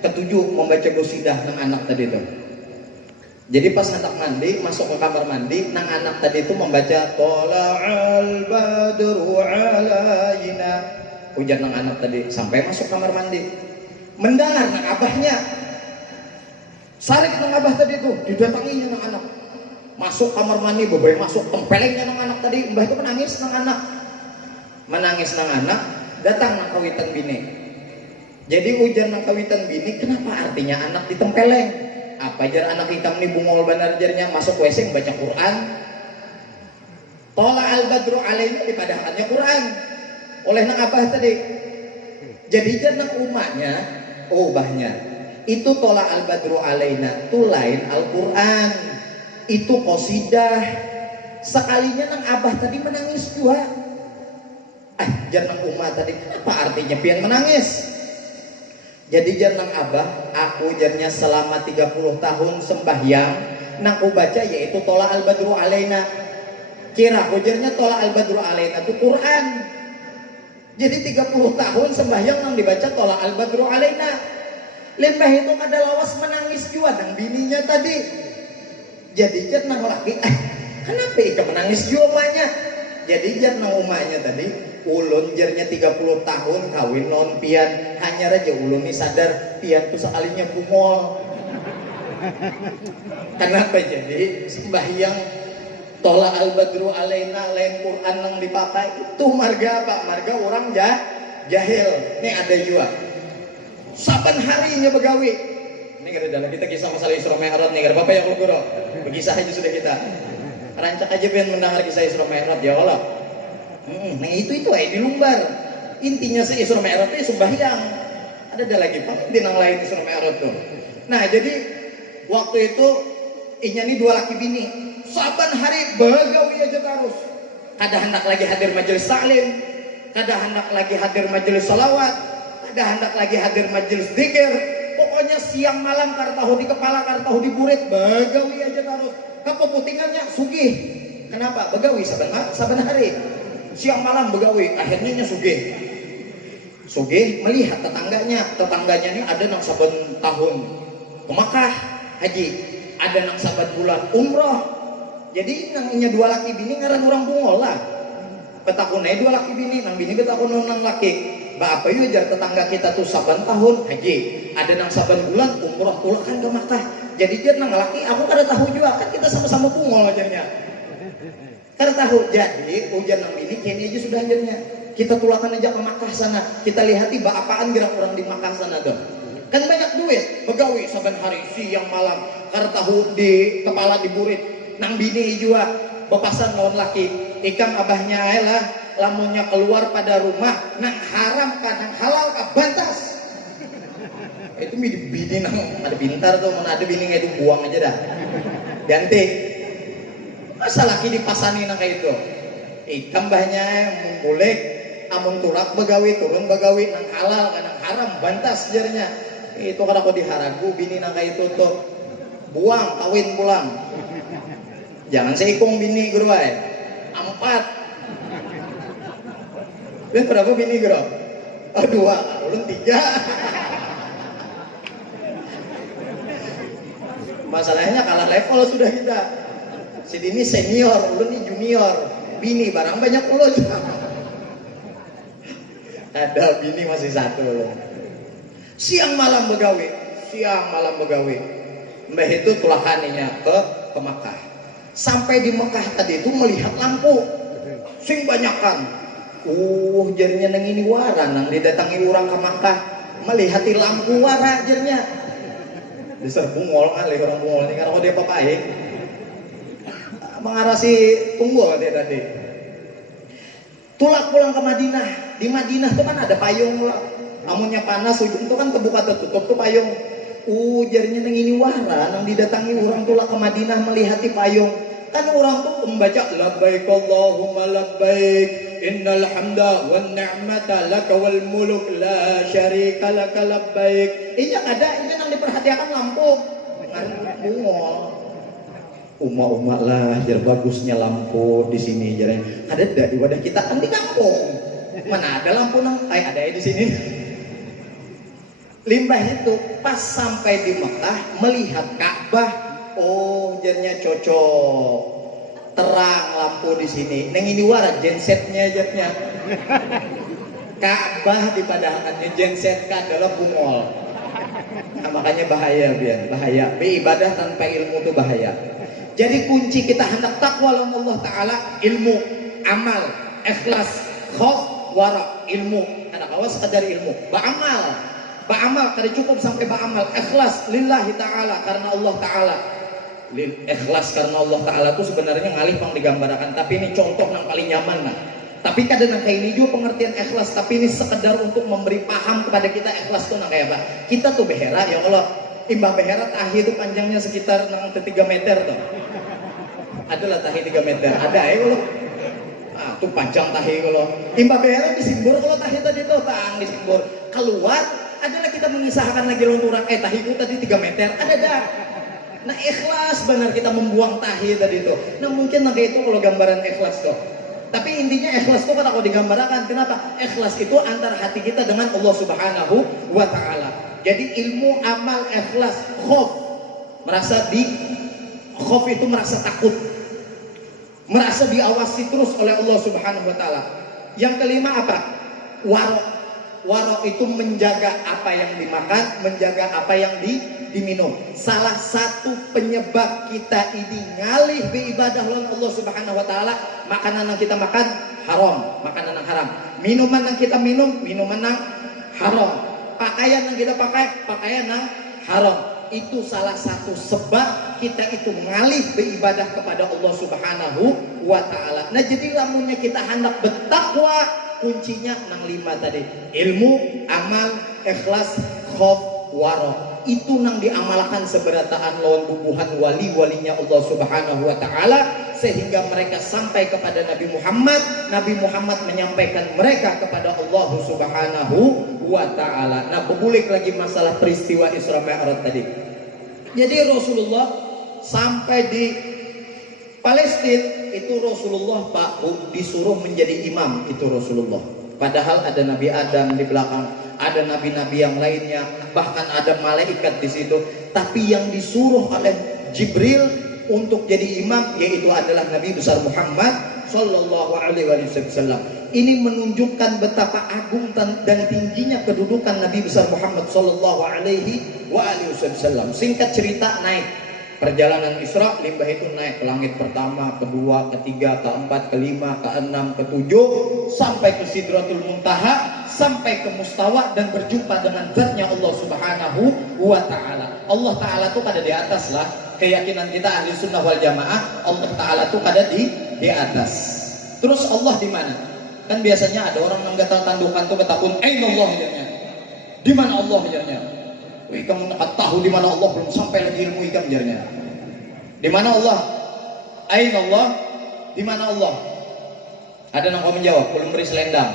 ketujuh membaca qasidah nang anak tadi itu. Jadi pas anak mandi, masuk ke kamar mandi, nang anak tadi itu membaca Tola'al badru alayna. Ujar nang anak tadi sampai masuk kamar mandi. Mendengar nang abahnya. Sarik nang abah tadi itu, didatanginya nang anak. Masuk kamar mandi, beberapa masuk tempelengnya nang anak tadi. Mbah itu menangis nang anak. Menangis nang anak, datang nang kawitan bini. Jadi ujar nang kawitan bini, kenapa artinya anak ditempeleng? Apa jar anak hitam nih bungol benar jarnya masuk WC baca Quran. Tola al badru alaina dipadahannya Quran. Oleh nang abah tadi. Jadi jar nang umahnya, bahnya. Itu tola al badru alaina, itu lain Al-Quran. Itu qasidah. Sekalinya nang abah tadi menangis juga. Jar nang umah tadi, apa artinya pian menangis? Jadi jar nang abah, aku jarnya selama 30 tahun sembahyang, nang ku baca yaitu tola al badru alaina. Kira aku jarnya tola al badru alaina itu Quran. Jadi 30 tahun sembahyang nang dibaca tola al badru alaina. Lembah itu ada lawas menangis juga nang bininya tadi. Jadi jar nang laki, kenapa ikut menangis juga umahnya? Jadi jar nang umahnya tadi. Ulun jarnya 30 tahun kawin non pian, hanya raja ulun ni sadar pian tu sekalinya bungol. Kenapa jadi sembahyang tola al badru alaina lain Quran yang dipakai itu marga apa? Marga orang jahil. Ini ada juga. Saban harinya begawi. Ini kada dalam kita kisah masalah Isra Mi'raj nih, kada apa ya kalau guru. Berkisah aja sudah kita. Rancak aja pengen mendengar kisah Isra Mi'raj ya Allah. Nah itu di lumbar. Intinya se Isra Mi'raj itu sembahyang. Ada lagi penting yang lain Isra Mi'raj tuh. Nah jadi waktu itu inya nih dua laki bini. Saban hari begawi aja terus. Kada hendak lagi hadir majelis taklim, kada hendak lagi hadir majelis salawat, kada hendak lagi hadir majelis zikir. Pokoknya siang malam kartahu di kepala, kartahu di burit, begawi aja terus. Keputingannya sugih. Kenapa? Begawi saban hari. Siang malam begawi, akhirnya sugih. Sugih melihat tetangganya ini ada nang saban tahun ke Makkah haji, ada nang saban bulan umroh. Jadi nangnya dua laki bini ngaran orang bungol lah. Petakunnya dua laki bini, nang bini petakun nang laki. Apa yuk jar tetangga kita tuh saban tahun haji, ada nang saban bulan umroh tulah kan ke Makkah. Jadi jar nang laki, aku kada tahu juga kan kita sama-sama bungol ajarnya. Kada tahu. Jadi ujar nang bini kini aja sudah ajarnya. Kita tulakan aja ke Makkah sana. Kita lihati apaan gerak orang di Makkah sana tuh. Kan banyak duit, begawi saban hari siang malam, kada tahu di kepala diburit. Nang bini juga bepasan lawan laki. Ikam abahnya lah lamunnya keluar pada rumah nang haram ka nang halal ka bantas. Itu bini nang ada pintar tuh, mana ada bini itu buang aja dah. Ganti. Masa laki dipasani nang kayak itu. Ikam bahnya mulek amun turak begawi turun begawi nang halal ka nang haram bantas jarnya. Itu kada ko diharagu bini nang kayak itu tuh. Buang kawin pulang. Jangan seikung bini guru ay. 4. Dan berapa bini guru? 2, ulun 3. Masalahnya kalah level sudah kita. Si ini senior, ulun ini junior. Bini barang banyak ulun. Ada bini masih 1 ulun. Siang malam begawe. Mbah itu tulakaninya ke Mekah. Sampai di Mekah tadi itu melihat lampu sing banyakan. Jadinya nang ini wara nang didatangi orang ke Mekah melihati lampu wara jernya. Dasar bungol kali orang bungol ini karena dia papai. Mengarasi tunggul dia tadi. Tulak pulang ke Madinah. Di Madinah tuh kan ada payung lah. Amunnya panas ujung tuh kan kebuka tertutup tuh payung. Jarinya nang ini wara nang didatangi orang tulak ke Madinah melihati payung. Kan orang tuh membaca labbaik Allahumma labbaik innal hamda wan ni'mata laka wal muluk la syarika laka labbaik. Ini nang diperhatikan lampu. Bungol. Umat lah, jar bagusnya lampu di sini jarang. Ada di wadah kita kan di kampung. Mana ada lampu nang? Ada di sini. Limbah itu pas sampai di Mekah melihat Ka'bah, jarnya cocok. Terang lampu di sini. Neng ini warat gensetnya jarnya. Ka'bah dipadahannya genset kan adalah bungol. Nah, makanya bahaya bahaya. Beribadah tanpa ilmu itu bahaya. Jadi kunci kita hendak takwa Allah Ta'ala ilmu, amal, ikhlas, khauf, wara, ilmu. Anak awas sekedar ilmu. Ba'amal, kada cukup sampai ba'amal. Ikhlas lillahi ta'ala karena Allah Ta'ala. Ikhlas karena Allah Ta'ala itu sebenarnya ngalih pang digambarkan. Tapi ini contoh yang paling nyaman lah. Tapi kadang kayak ini juga pengertian ikhlas. Tapi ini sekedar untuk memberi paham kepada kita ikhlas itu kayak apa. Kita tuh behera ya Allah. Imbah behera tahi itu panjangnya sekitar 3 meter tuh. Adalah tahi 3 meter. Ada ya kalau. Tuh panjang tahi kalau. Imbah behera disimbur kalau tahi tadi tuh tang disimbur. Keluar adalah kita mengisahkan lagi lonturan. Tahiku tadi 3 meter. Ada dah. Nah ikhlas benar kita membuang tahi tadi tuh. Nah mungkin nanti itu kalau gambaran ikhlas tuh. Tapi intinya ikhlas itu kan aku digambarkan. Kenapa? Ikhlas itu antara hati kita dengan Allah Subhanahu wa Ta'ala. Jadi ilmu, amal, ikhlas, khauf. Khauf itu merasa takut. Merasa diawasi terus oleh Allah Subhanahu wa Ta'ala. Yang kelima apa? Waro itu menjaga apa yang dimakan, menjaga apa yang diminum. Salah satu penyebab kita ini ngalih beribadah lawan Allah Subhanahu wa Ta'ala, makanan yang kita makan haram, makanan yang haram. Minuman yang kita minum, minuman yang haram. Pakaian yang kita pakai, pakaian yang haram. Itu salah satu sebab kita itu ngalih beribadah kepada Allah Subhanahu wa Ta'ala. Nah jadi lamunnya kita hendak bertakwa, kuncinya nang 5 tadi. Ilmu, amal, ikhlas, khauf, wara. Itu nang diamalkan seberataan lawan bubuhan wali-walinya Allah Subhanahu wa Ta'ala sehingga mereka sampai kepada Nabi Muhammad menyampaikan mereka kepada Allah Subhanahu wa Ta'ala. Nah berbulik lagi masalah peristiwa Isra Mi'raj tadi. Jadi Rasulullah sampai di Palestina itu Rasulullah disuruh menjadi imam itu Rasulullah. Padahal ada Nabi Adam di belakang, ada nabi-nabi yang lainnya, bahkan ada malaikat di situ. Tapi yang disuruh oleh Jibril untuk jadi imam yaitu adalah Nabi besar Muhammad Sallallahu Alaihi Wasallam. Ini menunjukkan betapa agung dan tingginya kedudukan Nabi besar Muhammad Sallallahu Alaihi Wasallam. Singkat cerita, naik perjalanan Isra, limbah itu naik ke langit pertama, kedua, ketiga, keempat, kelima, keenam, ketujuh, sampai ke Sidratul Muntaha, sampai ke Mustawa dan berjumpa dengan zatnya Allah Subhanahu wa Ta'ala. Allah Ta'ala tuh kada di atas lah. Keyakinan kita ahli sunnah wal jamaah, Allah Ta'ala tuh kada di atas. Terus Allah di mana? Kan biasanya ada orang yang gatal tandukan tuh betapun, aina Allah hijanya. Di mana Allah hijanya? Ikam nak tahu di mana Allah, belum sampai lagi ilmu ikam jarnya. Di mana Allah? Aina Allah? Di mana Allah? Ada yang kau menjawab, belum beri selendang.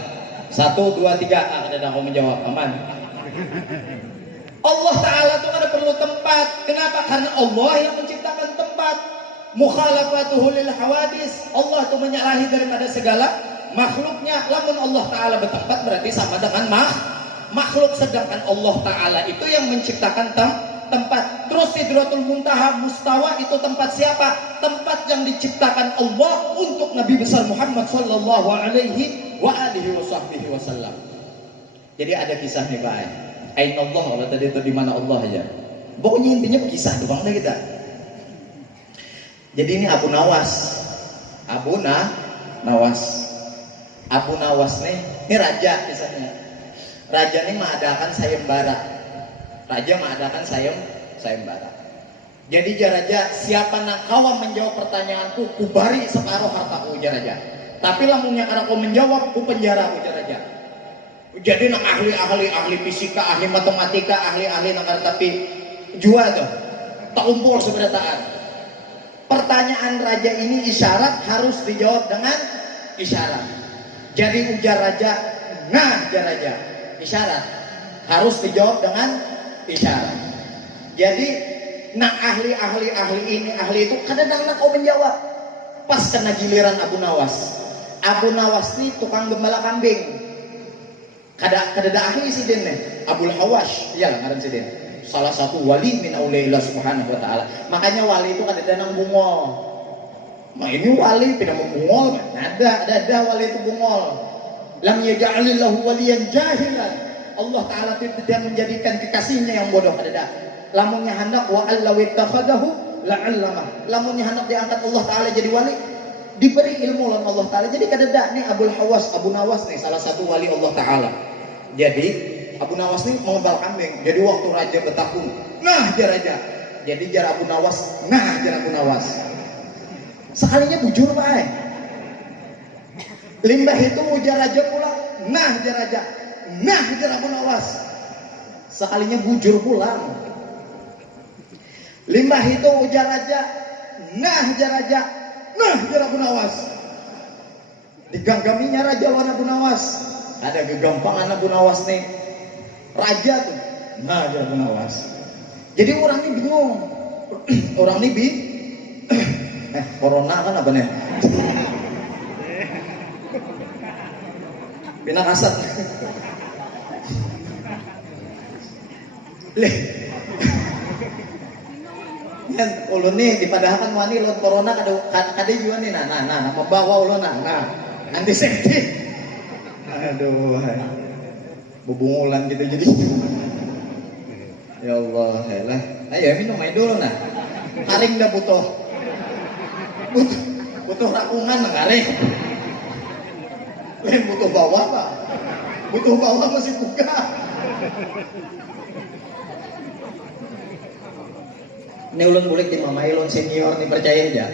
1, 2, 3. Ada yang kau menjawab, aman. Allah Ta'ala tuh ada perlu tempat. Kenapa? Karena Allah yang menciptakan tempat. mukhalafatuhu lil hawadis, Allah itu menyalahi daripada segala makhluknya. Lamun Allah Ta'ala bertempat berarti sama dengan makhluk, sedangkan Allah Ta'ala itu yang menciptakan tempat. Terus Sidratul Muntaha mustawa itu tempat siapa? Tempat yang diciptakan Allah untuk Nabi besar Muhammad sallallahu alaihi wa alihi wasallam. Jadi ada kisah nih Pak. Aina Allah, apa tadi itu di mana Allah aja. Pokoknya intinya kisah doang deh kita. Jadi ini Abu Nawas. Abu Nawas nih, ini raja kisahnya. Raja ini mengadakan sayembara. Raja mengadakan sayembara. Jadi raja, siapa nak kawan menjawab pertanyaanku, kubari separuh hartaku ujar raja. Tapi lamunnya karena kau menjawab, ku penjara ujar raja. Jadi nak ahli fisika, ahli matematika, ahli nakar tapi jual tuh, tak umpul seberataan. Pertanyaan raja ini isyarat harus dijawab dengan isyarat. Jadi ujar raja, nah ujar raja, isyarat harus dijawab dengan isyarat. Jadi nak ahli ini ahli itu kadang-kadang kau menjawab. Pas kena giliran Abu Nawas. Abu Nawas ini tukang gembala kambing. Kada ahli si den nih, Abul Hawash, iyalah ngaran si den. Salah satu wali min auliyaillah subhanahu wa ta'ala. Makanya wali itu kada danang bungol. Nah ini wali tidak membungol, ada wali itu bungol. Lam yaj'alillahu waliyan jahilan. Allah Ta'ala tidak menjadikan kekasihnya yang bodoh, ada. Lamunnya hendak wa allawittakhadahu la'allamah. Lamunnya hendak diangkat Allah Ta'ala jadi wali, diberi ilmu oleh Allah Ta'ala. Jadi kadada nih Abu Nawas nih salah satu wali Allah Ta'ala. Jadi Abu Nawas nih mengembal kambing. Jadi waktu raja bertakun, nah jar raja. Jadi jar Abu Nawas, nah jar Abu Nawas. Sekalinya bujur Pak. Limbah itu ujar raja pulang, nah jar raja. Nah jar Abu Nawas. Sekalinya bujur pulang. Limbah itu ujar raja, nah jar raja. Nah jar Abu Nawas. Diganggaminya raja lawan Abu Nawas. Ada gegampangan Abu Nawas nih. Raja tuh, nah jar Abu Nawas. Jadi orang ini bingung. Orang ini corona kan apa nih? Pinang asat. Leh. Kan ulun nih dipadahkan wani lawan corona kada juga nih nah membawa ulun nah antiseptik. Aduh. Bubungulan gitu jadi. Ya Allah, helah. Ayo minum aja dulu nah. Karing dah butuh rakungan nah karing. Lain butuh bawah Pak. Butuh bawah masih buka. Ini ulun bulik di mamai ulun senior nih percaya aja.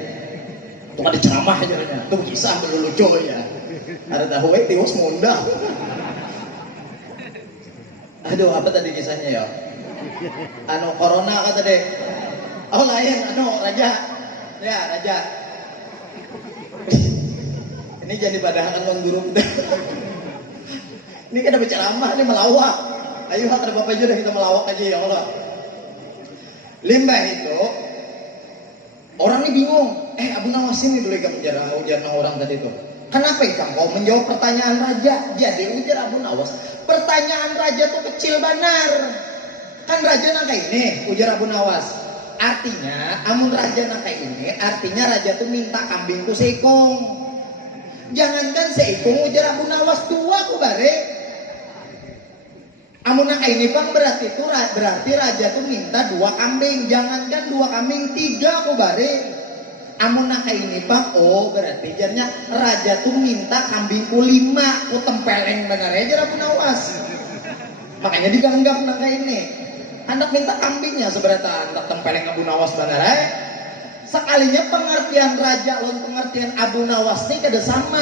Tuh ada ceramah aja nya. Tuh kisah lucu ya. Ada tahu tiwas munda. Aduh, apa tadi kisahnya ya? Corona kata deh. Oh lain, raja. Ya, raja. Ini jadi padahal non guru. Ini kan ada ceramah, ini melawak. Ayo ada Bapak juga kita melawak aja ya Allah. Limbah itu orang ini bingung. Abu Nawas ini dulu gak ujar orang tadi itu. Kenapa ikan kau menjawab pertanyaan raja? Jadi ujar Abu Nawas, pertanyaan raja tuh kecil benar. Kan raja nang kayak ini, ujar Abu Nawas. Artinya, amun raja nang kayak ini, artinya raja tuh minta kambing tuh seekong. Jangankan seekong, ujar Abu Nawas, dua ku bare. Amun nang kayak ini bang berarti raja tuh minta dua kambing. Jangankan dua kambing, tiga ku bare. Amun nak ini bang, oh berarti jarnya raja tuh minta kambingku 5, ku tempeleng benar aja Abu Nawas. Makanya diganggap nak ini. Hendak minta kambingnya seberata hendak tempeleng Abu Nawas benar Sekalinya pengertian raja lawan pengertian Abu Nawas ini kada sama.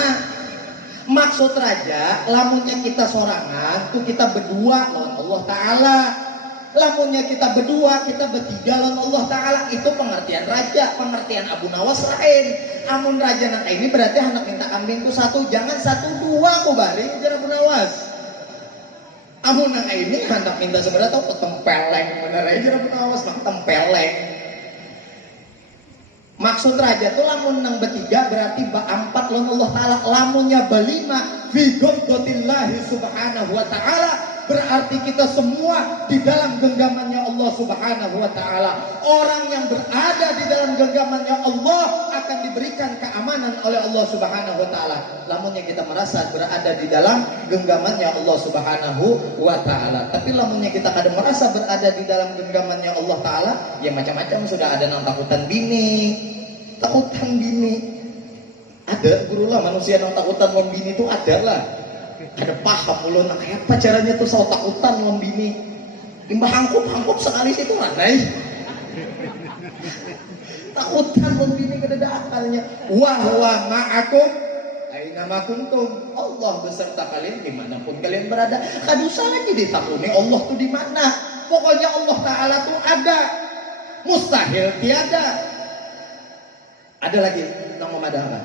Maksud raja, lamunnya kita sorangan, tuh kita berdua lawan Allah Ta'ala. Lamunnya kita berdua, kita bertiga lawan Allah Ta'ala. Itu pengertian raja, pengertian Abu Nawas lain. Amun raja nang ini berarti hendak minta kambing tuh 1, jangan 1, 2 ku bari ujar Abu Nawas. Amun nang ini hendak minta seberapa tau tempeleng bener aja Abu Nawas, mak tempeleng. Maksud raja itu lamun nang bertiga berarti empat lawan Allah Ta'ala, lamunnya berlima fi ghamdatillahi subhanahu wa ta'ala, berarti kita semua di dalam genggamannya Allah subhanahu wa ta'ala. Orang yang berada di dalam genggamannya Allah akan diberikan keamanan oleh Allah subhanahu wa ta'ala. Lamunnya kita merasa berada di dalam genggamannya Allah subhanahu wa ta'ala. Tapi lamunnya kita kadang merasa berada di dalam genggamannya Allah ta'ala, ya macam-macam sudah ada nang takutan bini. Takutan bini ada, guru lah manusia yang takutan membini itu ada lah. Ada paham ulun nah, kayak apa caranya tuh soal takutan membini. Imbah hangkup sekali situ mana takutan membini kada ada akalnya. Wahwa ma'akum aina ma kuntum, Allah beserta kalian dimanapun kalian berada. Kadusa lagi ditakuni Allah tuh di mana. Pokoknya Allah Ta'ala tuh ada, mustahil tiada. Ada lagi yang memadahkan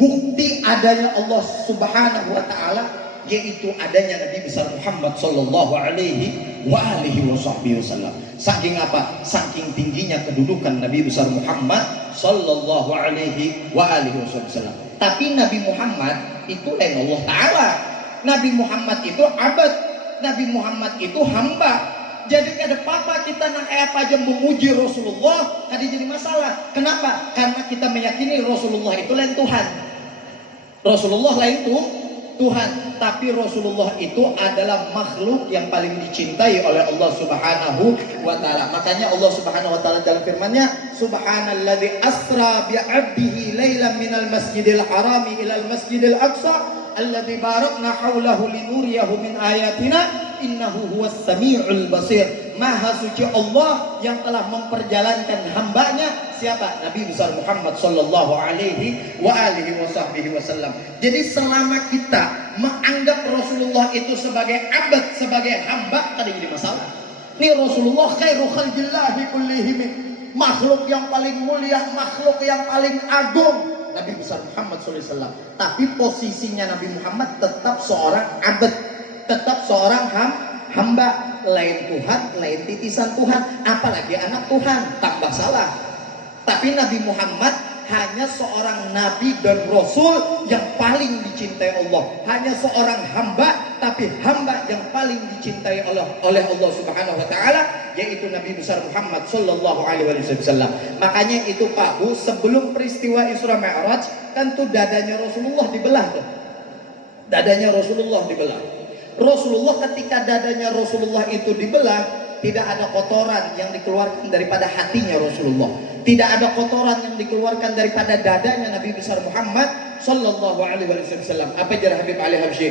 bukti adanya Allah subhanahu wa ta'ala, yaitu adanya Nabi besar Muhammad sallallahu alaihi wa alihi wasallam. Saking apa? Saking tingginya kedudukan Nabi besar Muhammad sallallahu alaihi wa alihi wasallam. Tapi Nabi Muhammad itu lain Allah Ta'ala. Nabi Muhammad itu abad, Nabi Muhammad itu hamba. Jadi kada apa-apa kita nak apa aja memuji Rasulullah, kada jadi masalah. Kenapa? Karena kita meyakini Rasulullah itu lain Tuhan. Rasulullah lain Tuhan, tapi Rasulullah itu adalah makhluk yang paling dicintai oleh Allah Subhanahu wa taala. Makanya Allah Subhanahu wa taala dalam firman-Nya, Subhanalladzi asra bi 'abdihi lailan minal masjidil harami ilal masjidil aqsa alladzi barakna haulahu linuriyahu min ayatina innahu huwas samiul basir. Maha suci Allah yang telah memperjalankan hambanya, siapa? Nabi besar Muhammad sallallahu alaihi wa alihi wasallam. Jadi selama kita menganggap Rasulullah itu sebagai abad, sebagai hamba, tidak jadi masalah. Ini Rasulullah khairu khalqillahi kullihim, makhluk yang paling mulia, makhluk yang paling agung, Nabi besar Muhammad SAW. Tapi posisinya Nabi Muhammad tetap seorang abad, tetap seorang hamba, lain Tuhan, lain titisan Tuhan, apalagi anak Tuhan, tambah salah. Tapi Nabi Muhammad hanya seorang nabi dan rasul yang paling dicintai Allah, hanya seorang hamba, tapi hamba yang paling dicintai oleh Allah Subhanahu wa taala, yaitu Nabi besar Muhammad sallallahu alaihi wasallam. Makanya itu Pak Bu, sebelum peristiwa Isra Mi'raj kan tuh dadanya Rasulullah dibelah tuh. Dadanya Rasulullah dibelah. Rasulullah ketika dadanya Rasulullah itu dibelah, tidak ada kotoran yang dikeluarkan daripada hatinya Rasulullah. Tidak ada kotoran yang dikeluarkan daripada dadanya Nabi besar Muhammad sallallahu alaihi wasallam. Apa jar Habib Ali Habsyi?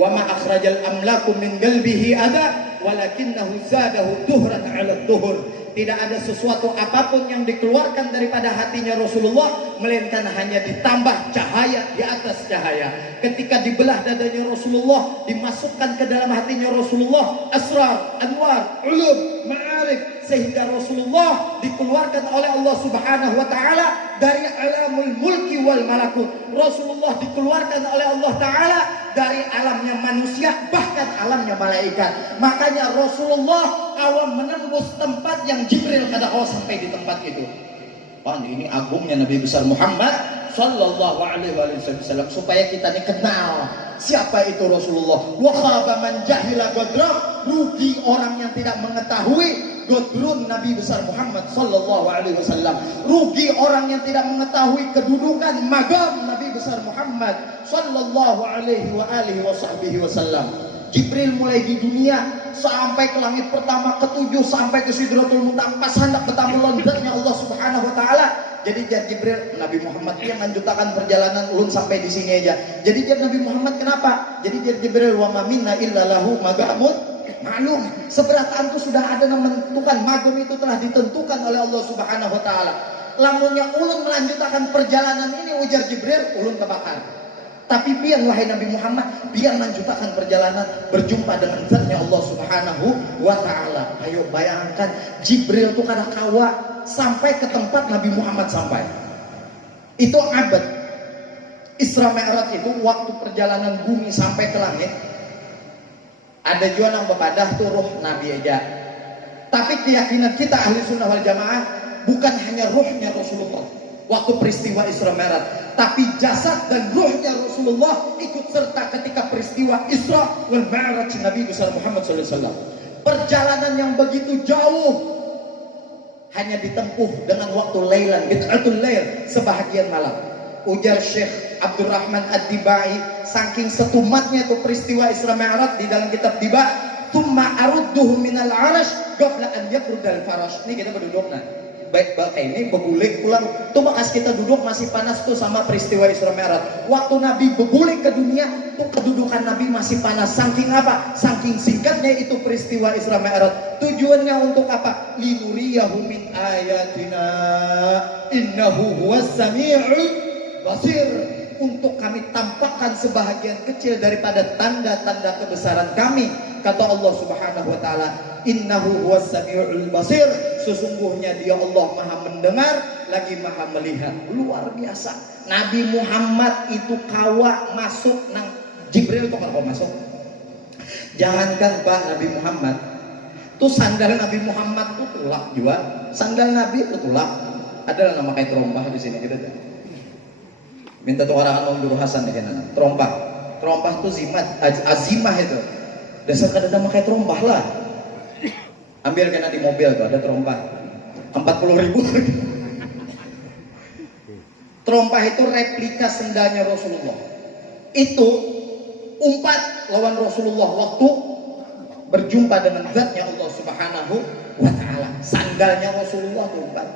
Wa ma akhrajal amlaku min qalbihi ada walakinnahu zadahu duhran 'ala duhur. Tidak ada sesuatu apapun yang dikeluarkan daripada hatinya Rasulullah, melainkan hanya ditambah cahaya di atas cahaya. Ketika dibelah dadanya Rasulullah, dimasukkan ke dalam hatinya Rasulullah asrar, anwar, ulum, ma'arif, sehingga Rasulullah dikeluarkan oleh Allah Subhanahu wa taala dari alamul mulki wal malakut. Rasulullah dikeluarkan oleh Allah Ta'ala dari alamnya manusia, bahkan alamnya malaikat. Makanya Rasulullah awam menembus tempat yang Jibril kada kau sampai di tempat itu. Ini agungnya Nabi besar Muhammad sallallahu alaihi wasallam, supaya kita ini kenal siapa itu Rasulullah. Wa khaba man jahila gadrah, rugi orang yang tidak mengetahui godrun Nabi besar Muhammad sallallahu alaihi wasallam. Rugi orang yang tidak mengetahui kedudukan magam Nabi besar Muhammad sallallahu alaihi wa alihi wasallam. Jibril mulai di dunia sampai ke langit pertama, ketujuh, sampai ke Sidratul Muntaha, pas hendak bertamu lonjatnya Allah Subhanahu wa taala. Jadi jar Jibril, Nabi Muhammad yang lanjutkan perjalanan ulun sampai di sini aja. Jadi jar Nabi Muhammad kenapa? Jadi jar Jibril, wa ma minna illa lahu magamun maklum. Seberataan itu sudah ada yang menentukan, magum itu telah ditentukan oleh Allah Subhanahu wa taala. Lamunnya ulun melanjutkan perjalanan ini, ujar Jibril, ulun kebakar. Tapi biar wahai Nabi Muhammad, biar lanjutkan perjalanan berjumpa dengan zatnya Allah Subhanahu wa taala. Ayo bayangkan, Jibril itu kada kawa sampai ke tempat Nabi Muhammad sampai. Itu abad. Isra Mi'raj itu waktu perjalanan bumi sampai ke langit. Ada juga yang bebadah tuh ruh Nabi aja. Tapi keyakinan kita ahli sunnah wal jamaah, bukan hanya ruhnya Rasulullah, waktu peristiwa Isra Mi'raj, tapi jasad dan ruhnya Rasulullah ikut serta ketika peristiwa Isra wal Mi'raj Nabi besar Muhammad SAW. Perjalanan yang begitu jauh hanya ditempuh dengan waktu lailan, bid'atul lail, sebahagian malam. Ujar Syekh Abdurrahman Ad-Dibai, saking setumatnya itu peristiwa Isra Mi'raj di dalam kitab Diba, "Tsumma arudduhu minal 'arash qabla an yabrudal farash." Ini kita berduduk nah. Baik ini begulik pulang tuh bekas kita duduk masih panas tuh sama peristiwa Isra Mi'raj. Waktu Nabi begulik ke dunia tuh kedudukan Nabi masih panas. Saking apa? Saking singkatnya itu peristiwa Isra Mi'raj. Tujuannya untuk apa? Linuriyahu min ayatina innahu huwas sami'ul basir. Untuk kami tampakkan sebahagian kecil daripada tanda-tanda kebesaran kami. Kata Allah Subhanahu wa taala, innahu huwas sami'ul basir. Sesungguhnya dia Allah Maha mendengar lagi Maha melihat. Luar biasa. Nabi Muhammad itu kawa masuk nang Jibril tuh kalau masuk. Jangankan Pak Nabi Muhammad, tuh sandal Nabi Muhammad tuh tulak juga. Sandal Nabi itu tulak. Adalah nama kayak terompah di sini gitu. Minta tuh orang Om Guru Hasan deh kan. Terompah tuh zimat, azimah itu. Dasar kada nama kayak terompah lah. Ambil kena di mobil tuh ada terompah 40.000. Terompah itu replika sendalnya Rasulullah. Itu umpat lawan Rasulullah waktu berjumpa dengan zatnya Allah Subhanahu wa taala. Sandalnya Rasulullah itu umpat.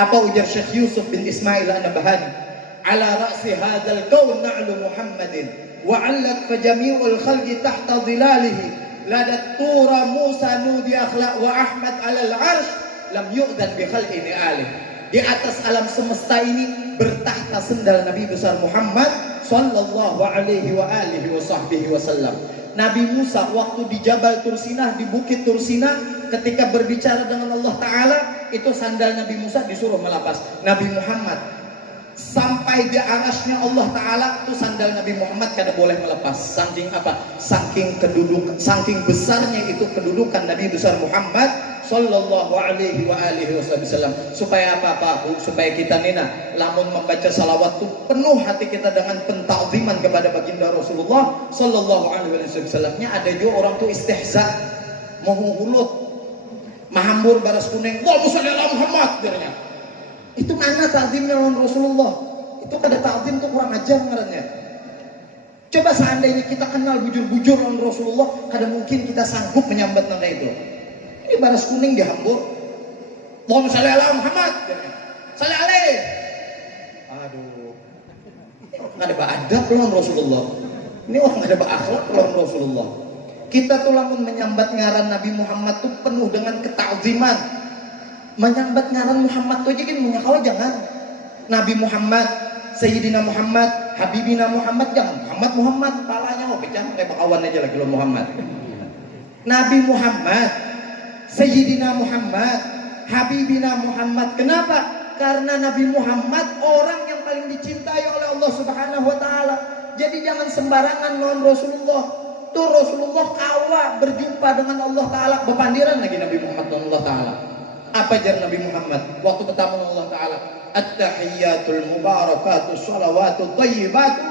Apa ujar Syekh Yusuf bin Ismail An-Nabhani? Ala ra'si hadzal kaun na'lu Muhammadin wa 'allat fa jami'ul khalqi tahta dhilalihi ladat tura Musa nudi akhlaq wa Ahmad 'alal 'arsy lam yu'dan bi khalqi ni'alih. Di atas alam semesta ini bertahta sendal Nabi besar Muhammad sallallahu alaihi wa alihi wa sahbihi wasallam. Nabi Musa waktu di Jabal Tursinah, di Bukit Tursinah, ketika berbicara dengan Allah Ta'ala, itu sandal Nabi Musa disuruh melepas. Nabi Muhammad sampai di arasnya Allah Ta'ala, itu sandal Nabi Muhammad kada boleh melepas. Saking apa? Saking besarnya itu kedudukan Nabi besar Muhammad sallallahu alaihi wa alihi wasallam. Supaya apa Pak? Supaya kita nina lamun membaca salawat itu penuh hati kita dengan pentakziman kepada baginda Rasulullah sallallahu alaihi wasallam. Ada juga orang tuh istihza, mengulut, mahambur baras kuning, Allahumma shalli ala Muhammad katanya. Itu mana takzimnya lawan Rasulullah? Itu kada takzim tuh kurang ajar ngarannya. Coba seandainya kita kenal bujur-bujur lawan Rasulullah, kada mungkin kita sanggup menyambat nanda itu. Ini baras kuning dihambur, Allahumma shalli ala Muhammad, shalli alaih. Aduh, kada beradab lawan Rasulullah. Ini orang kada berakhlak lawan Rasulullah. Kita tuh lamun menyambat ngaran Nabi Muhammad tuh penuh dengan ketakziman. Menyambat ngaran Muhammad tuh aja kan menyakawa jangan. Nabi Muhammad, Sayyidina Muhammad, Habibina Muhammad, jangan Muhammad palanya mau pecah kayak bakawan aja lagi lo Muhammad. Nabi Muhammad, Sayyidina Muhammad, Habibina Muhammad. Kenapa? Karena Nabi Muhammad orang yang paling dicintai oleh Allah Subhanahu wa taala. Jadi jangan sembarangan lawan Rasulullah. Tuh Rasulullah kawa berjumpa dengan Allah Ta'ala. Bepandiran lagi Nabi Muhammad dengan Allah Ta'ala. Apa jar Nabi Muhammad waktu bertemu Allah Ta'ala? At-tahiyyatul mubarakatus salawatut thayyibatu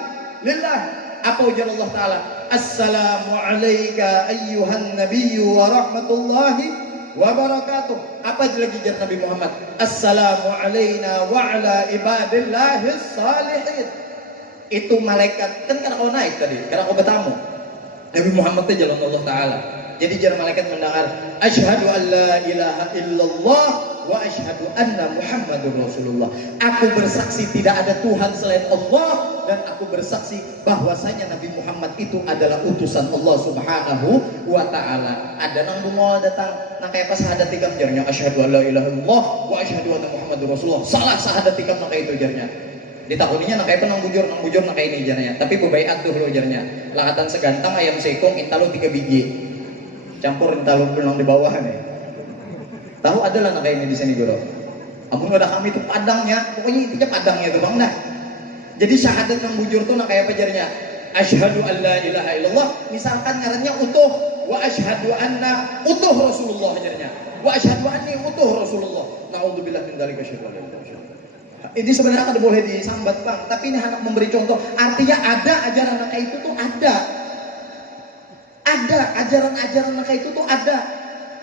lillah. Apa ujar Allah Ta'ala? Assalamu alayka ayyuhan nabiyyu wa rahmatullahi wa barakatuh. Apa lagi jar Nabi Muhammad? Assalamu alayna wa ala ibadillahis salihin. Itu malaikat kan karena kau naik tadi, karena kau bertamu. Nabi Muhammad itu jalan Allah Ta'ala. Jadi jar malaikat mendengar asyhadu an la ilaha illallah wa asyhadu anna Muhammadur Rasulullah. Aku bersaksi tidak ada Tuhan selain Allah dan aku bersaksi bahwasanya Nabi Muhammad itu adalah utusan Allah Subhanahu wa taala. Ada nang bungol datang nang kayak pas syahadat tikam jarnya asyhadu an la ilaha illallah wa asyhadu anna Muhammadur Rasulullah. Salah syahadat tikam nang kayak itu jarnya. Ditakuninya nang kayak nang bujur nang kayak ini jarnya. Tapi bebaiat tuh lo jarnya. Lakatan segantang ayam sekong intalo 3 biji. Campur talun benang di bawah nih. Tahu adalah nak ini di sini Guru. Amun ada kami itu padangnya, pokoknya intinya padangnya itu Bang dah. Jadi syahadat yang bujur tuh nak kayak apa jarnya? Asyhadu an la ilaha illallah, misalkan ngarannya utuh, wa asyhadu anna utuh Rasulullah jarnya. Wa asyhadu anni utuh Rasulullah. Nauzubillah min dzalika syirra. Ini sebenarnya kada boleh disambat bang, tapi ini hendak memberi contoh. Artinya ada ajaran naka itu tuh ada ajaran-ajaran naka itu tuh ada,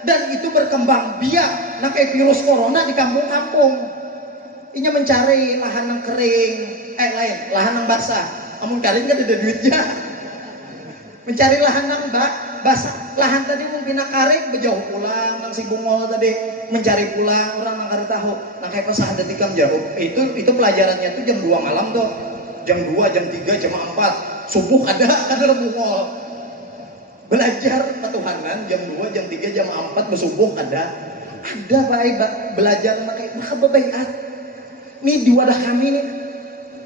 dan itu berkembang biak naka virus corona di kampung-kampung. Ini mencari lahan yang kering, lahan yang basah. Amun kalian kan ada duitnya, mencari lahan yang basah. Lahan tadi mungkin nak kering, berjauh pulang, nang si bungol tadi mencari pulang, orang nang kari tahu, nang kayak pasah ada tikam jauh. Itu pelajarannya tuh jam 2 malam tuh, jam 2, jam 3, jam 4, subuh ada bungol. Belajar ketuhanan jam 2, jam 3, jam 4 bersubuh ada baik belajar maka bebaiat. Nih di wadah kami nih,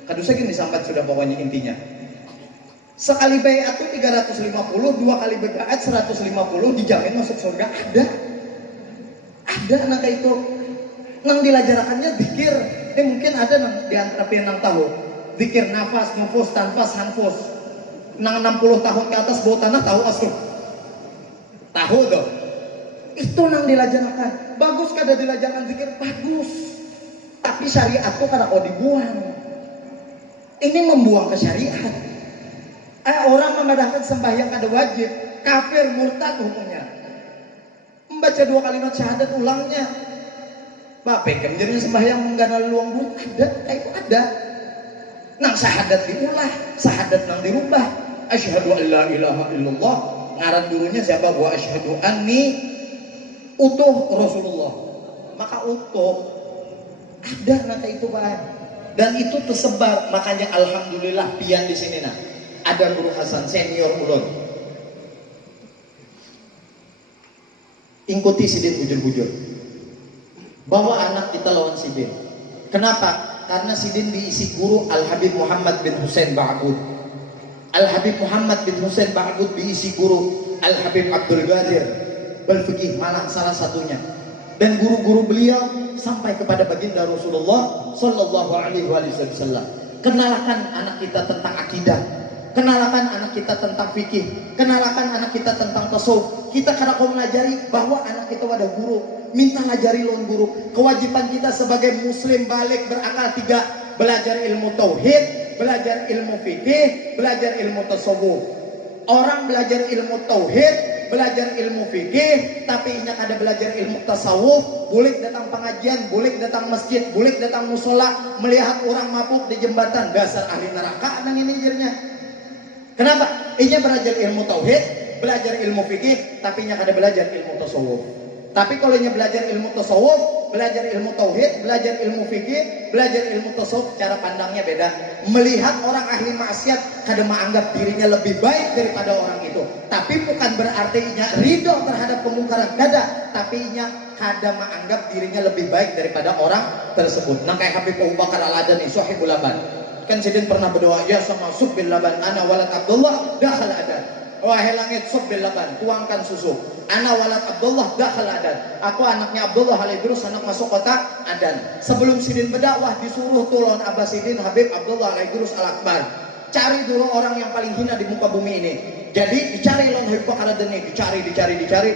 kadusnya gini sambat sudah pokoknya intinya. Sekali bayat itu 350, 2 kali bayat 150, dijamin masuk surga. Ada anak itu. Nang dilajarakannya zikir. Mungkin ada nang di antara yang tahu. Zikir nafas, nufus, tanfas, hanfus. Nang 60 tahun ke atas bau tanah tahu asal. Tahu tuh. Itu nang dilajarakan. Bagus kada dilajarakan zikir, bagus. Tapi syariat tuh kada kau dibuang. Ini membuang ke syariat. Orang memadahkan sembahyang kada wajib, kafir murtad hukumnya. Membaca 2 kalimat syahadat ulangnya. Bapak kemudian sembahyang menggana luang buat itu ada. Nang syahadat diulah, syahadat nang dirubah. Asyhadu an la ilaha illallah. Ngaran gurunya siapa? Wa asyhadu anni utuh Rasulullah. Maka utuh ada nang itu Pak. Dan itu tersebar, makanya alhamdulillah pian di sini nah. Ada guru Hasan senior ulun. Ikuti sidin bujur-bujur. Bawa anak kita lawan sidin. Kenapa? Karena sidin diisi guru Al-Habib Muhammad bin Husain Ba'bud. Al-Habib Muhammad bin Husain Ba'bud diisi guru Al-Habib Abdul Ghadir Balfiqih Malang salah satunya. Dan guru-guru beliau sampai kepada baginda Rasulullah sallallahu alaihi wasallam. Kenalkan anak kita tentang akidah. Kenalkan anak kita tentang fikih, kenalkan anak kita tentang tasawuf. Kita kadang kau mengajari bahwa anak kita ada guru, minta ngajari lawan guru. Kewajiban kita sebagai muslim balik berakal 3, belajar ilmu tauhid, belajar ilmu fikih, belajar ilmu tasawuf. Orang belajar ilmu tauhid, belajar ilmu fikih, tapi inyak ada belajar ilmu tasawuf, boleh datang pengajian, boleh datang masjid, boleh datang musola, melihat orang mabuk di jembatan, dasar ahli neraka dan ini jirnya. Kenapa? Inya belajar ilmu tauhid, belajar ilmu fikih, tapi inya kada belajar ilmu tasawuf. Tapi kalau inya belajar ilmu tasawuf, belajar ilmu tauhid, belajar ilmu fikih, belajar ilmu tasawuf, cara pandangnya beda. Melihat orang ahli maksiat kada menganggap dirinya lebih baik daripada orang itu. Tapi bukan berarti inya ridho terhadap kemungkaran, kada. Tapi inya kada menganggap dirinya lebih baik daripada orang tersebut. Nah kayak Habib Abu Bakar Al-Adani, Sahibul Laban. Kan sidin pernah berdoa, ya sama sub bil laban ana walad Abdullah dakhal adan. Wahai langit sub bil laban, tuangkan susu. Ana walad Abdullah dakhal adan. Aku anaknya Abdullah Al-Idrus, anak masuk kota Adan. Sebelum sidin berdakwah disuruh tulon Abah Sidin Habib Abdullah Al-Idrus Al-Akbar. Cari dulu orang yang paling hina di muka bumi ini. Jadi dicari lawan Habib Bakar Al-Adani, dicari,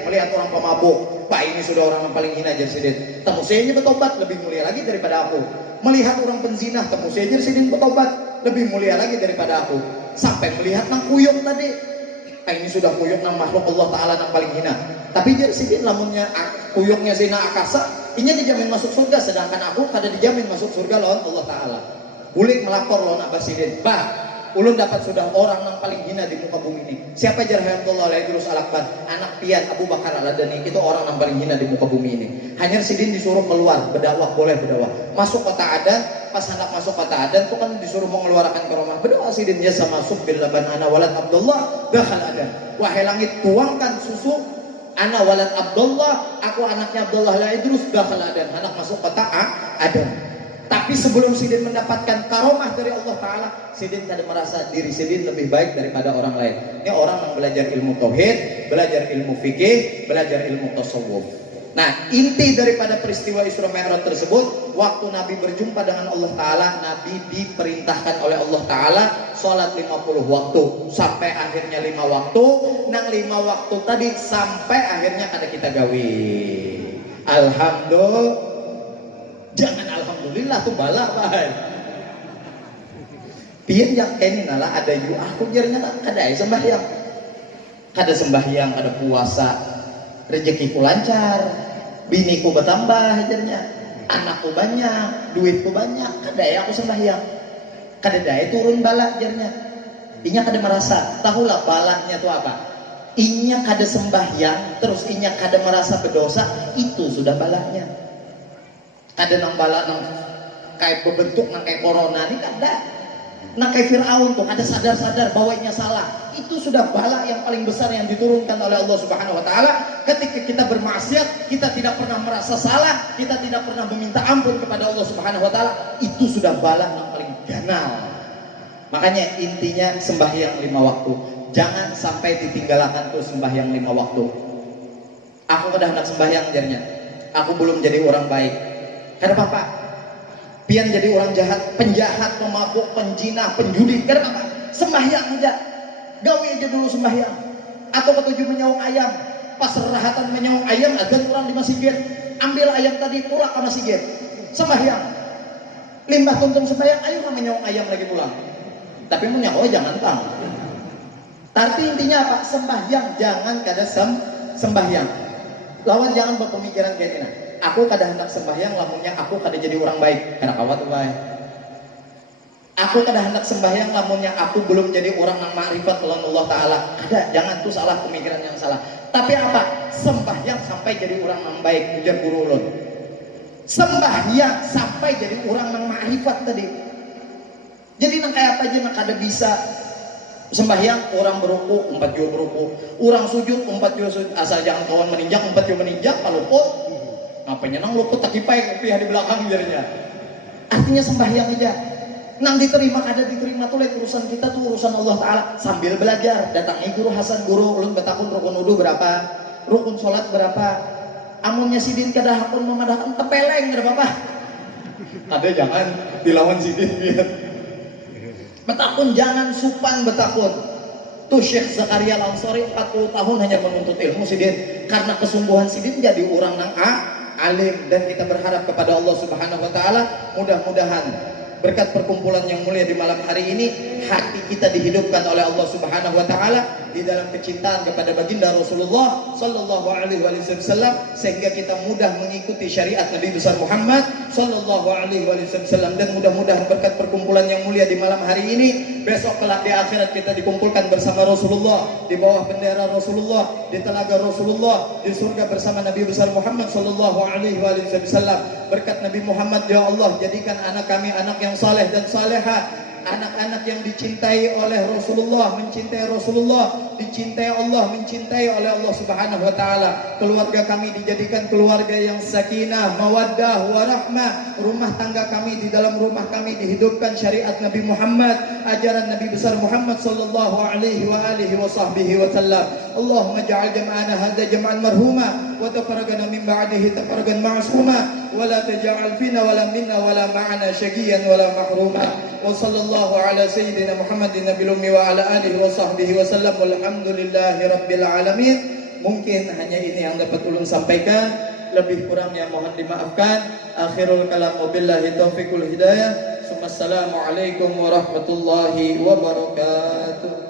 melihat orang pemabuk. Pak ini sudah orang yang paling hina jadi sidin. Temu saya bertobat lebih mulia lagi daripada aku. Melihat orang penzina, temu saya sidin bertobat lebih mulia lagi daripada aku. Sampai melihat nang kuyuk tadi, ini sudah kuyuk nang makhluk Allah Taala nang paling hina. Tapi jadi sidin lamunnya kuyuknya zina akasa, ini dijamin masuk surga, sedangkan aku kada dijamin masuk surga lawan Allah Taala. Boleh melapor lawan Abah Sidin, bah ulun dapat sudah orang yang paling hina di muka bumi ini. Siapa jar Abdullah Al-Idrus Al-Akbar? Anak pian Abu Bakar Al-Adani, itu orang yang paling hina di muka bumi ini. Hanya sidin disuruh keluar, berdakwah boleh berdakwah. Masuk kota Adan, pas hendak masuk kota Adan itu kan disuruh mengeluarkan ke rumah. Berdoa sidin ya sama masuk bil laban ana walad Abdullah dakhal Adan. Wahai langit tuangkan susu ana walad Abdullah, aku anaknya Abdullah Al-Idrus dakhal Adan, hendak masuk kota Adan. Tapi sebelum sidin mendapatkan karomah dari Allah Ta'ala, sidin tidak merasa diri sidin lebih baik daripada orang lain. Ini orang yang belajar ilmu tauhid, belajar ilmu fikih, belajar ilmu tasawuf. Nah, inti daripada peristiwa Isra Mi'raj tersebut, waktu Nabi berjumpa dengan Allah Ta'ala, Nabi diperintahkan oleh Allah Ta'ala sholat 50 waktu sampai akhirnya 5 waktu. Nang 5 waktu tadi sampai akhirnya kada kita gawe. Alhamdulillah. Jangan alhamdulillah. alhamdulillah tuh bala bae. Pian yang kene nala ada yu aku jarnya kada sembahyang. Kada sembahyang, kada puasa, rezekiku lancar, biniku bertambah jarnya, anakku banyak, duitku banyak, kada aku sembahyang. Kada daya turun bala jarnya. Inya kada merasa, tahulah balanya tuh apa? Inya kada sembahyang, terus inya kada merasa berdosa, itu sudah balanya. Kada nang bala nang kayak berbentuk nang kayak corona ini kada. Nah kayak Fir'aun tuh ada sadar-sadar bahwa inya salah. Itu sudah bala yang paling besar yang diturunkan oleh Allah Subhanahu wa taala. Ketika kita bermaksiat, kita tidak pernah merasa salah, kita tidak pernah meminta ampun kepada Allah Subhanahu wa taala, itu sudah bala yang paling ganal. Makanya intinya sembahyang 5 waktu. Jangan sampai ditinggalkan tuh sembahyang 5 waktu. Aku udah hendak sembahyang jadinya. Aku belum jadi orang baik. Kenapa Pak? Pian jadi orang jahat, penjahat, pemabuk, penjina, penjudi. Karena apa? Sembahyang aja. Gawe aja dulu sembahyang. Atau ketujuh menyaung ayam. Pas serahatan menyaung ayam, agan orang di masjid. Ambil ayam tadi, pulang ke masjid. Sembahyang. Limbah tuntung sembahyang, ayo menyaung ayam lagi pulang. Tapi menyaung jangan bang. Tapi intinya apa? Sembahyang, jangan kada sembahyang. Lawan jangan berpemikiran kayak gini. Aku kada hendak sembahyang, lamunnya aku kada jadi orang baik. Karena kawat baik. Aku kada hendak sembahyang, lamunnya aku belum jadi orang yang ma'rifat dengan Allah Ta'ala. Kada, jangan tuh salah pemikiran yang salah. Tapi apa? Sembahyang sampai jadi orang yang baik. Ujar guru ulun. Sembahyang sampai jadi orang yang ma'rifat tadi. Jadi nang kayak apa aja nang kada bisa. Sembahyang orang beruku 4 jua beruku, orang sujud 4 jua sujud, asal jangan kawan meninjak 4 jua meninjak, kalau luput ngapain nang luput tak kipai pihak di belakang jadinya. Artinya sembahyang aja nang diterima ada diterima tuh urusan kita tuh urusan Allah Ta'ala. Sambil belajar datangi guru Hasan, guru ulun betakun rukun wudu berapa, rukun sholat berapa, amunnya sidin kada hakun memadahkan tepeleng kada apa-apa. Ada jangan dilawan sidin biar betakun, jangan supan betakun. Tuh Syekh Zakaria Al-Ansari 40 tahun hanya menuntut ilmu sidin. Karena kesungguhan sidin jadi orang nang alim. Dan kita berharap kepada Allah Subhanahu wa taala, mudah-mudahan berkat perkumpulan yang mulia di malam hari ini, hati kita dihidupkan oleh Allah Subhanahu wa taala di dalam kecintaan kepada baginda Rasulullah sallallahu alaihi wasallam, sehingga kita mudah mengikuti syariat Nabi besar Muhammad sallallahu alaihi wasallam. Dan mudah-mudahan berkat perkumpulan yang mulia di malam hari ini, besok kelak di akhirat kita dikumpulkan bersama Rasulullah, di bawah bendera Rasulullah, di telaga Rasulullah, di surga bersama Nabi besar Muhammad sallallahu alaihi wasallam. Berkat Nabi Muhammad, ya Allah, jadikan anak kami anak yang saleh dan salehah, anak-anak yang dicintai oleh Rasulullah, mencintai Rasulullah, dicintai Allah, mencintai oleh Allah Subhanahu wa taala. Keluarga kami dijadikan keluarga yang sakinah, mawaddah, warahmah. Rumah tangga kami, di dalam rumah kami dihidupkan syariat Nabi Muhammad, ajaran Nabi besar Muhammad sallallahu alaihi wa alihi wa sahbihi wa sallam. Allahumma ja'al jam'ana hadza jam'an marhuma wa tafarraqana min ba'dihi tafarraqan ma'suma wa la taj'al fina wa la minna wa la ma'ana syaqiyan wa la mahruma. Wa sallallahu ala sayyidina Muhammadin nabiyil ummi wa ala alihi wa sahbihi wa sallam. Walhamdulillahi rabbil alamin. Mungkin hanya ini yang dapat ulun sampaikan, lebih kurangnya mohon dimaafkan. Akhirul kalam wabillahi taufiqul hidayah. Assalamualaikum warahmatullahi wabarakatuh.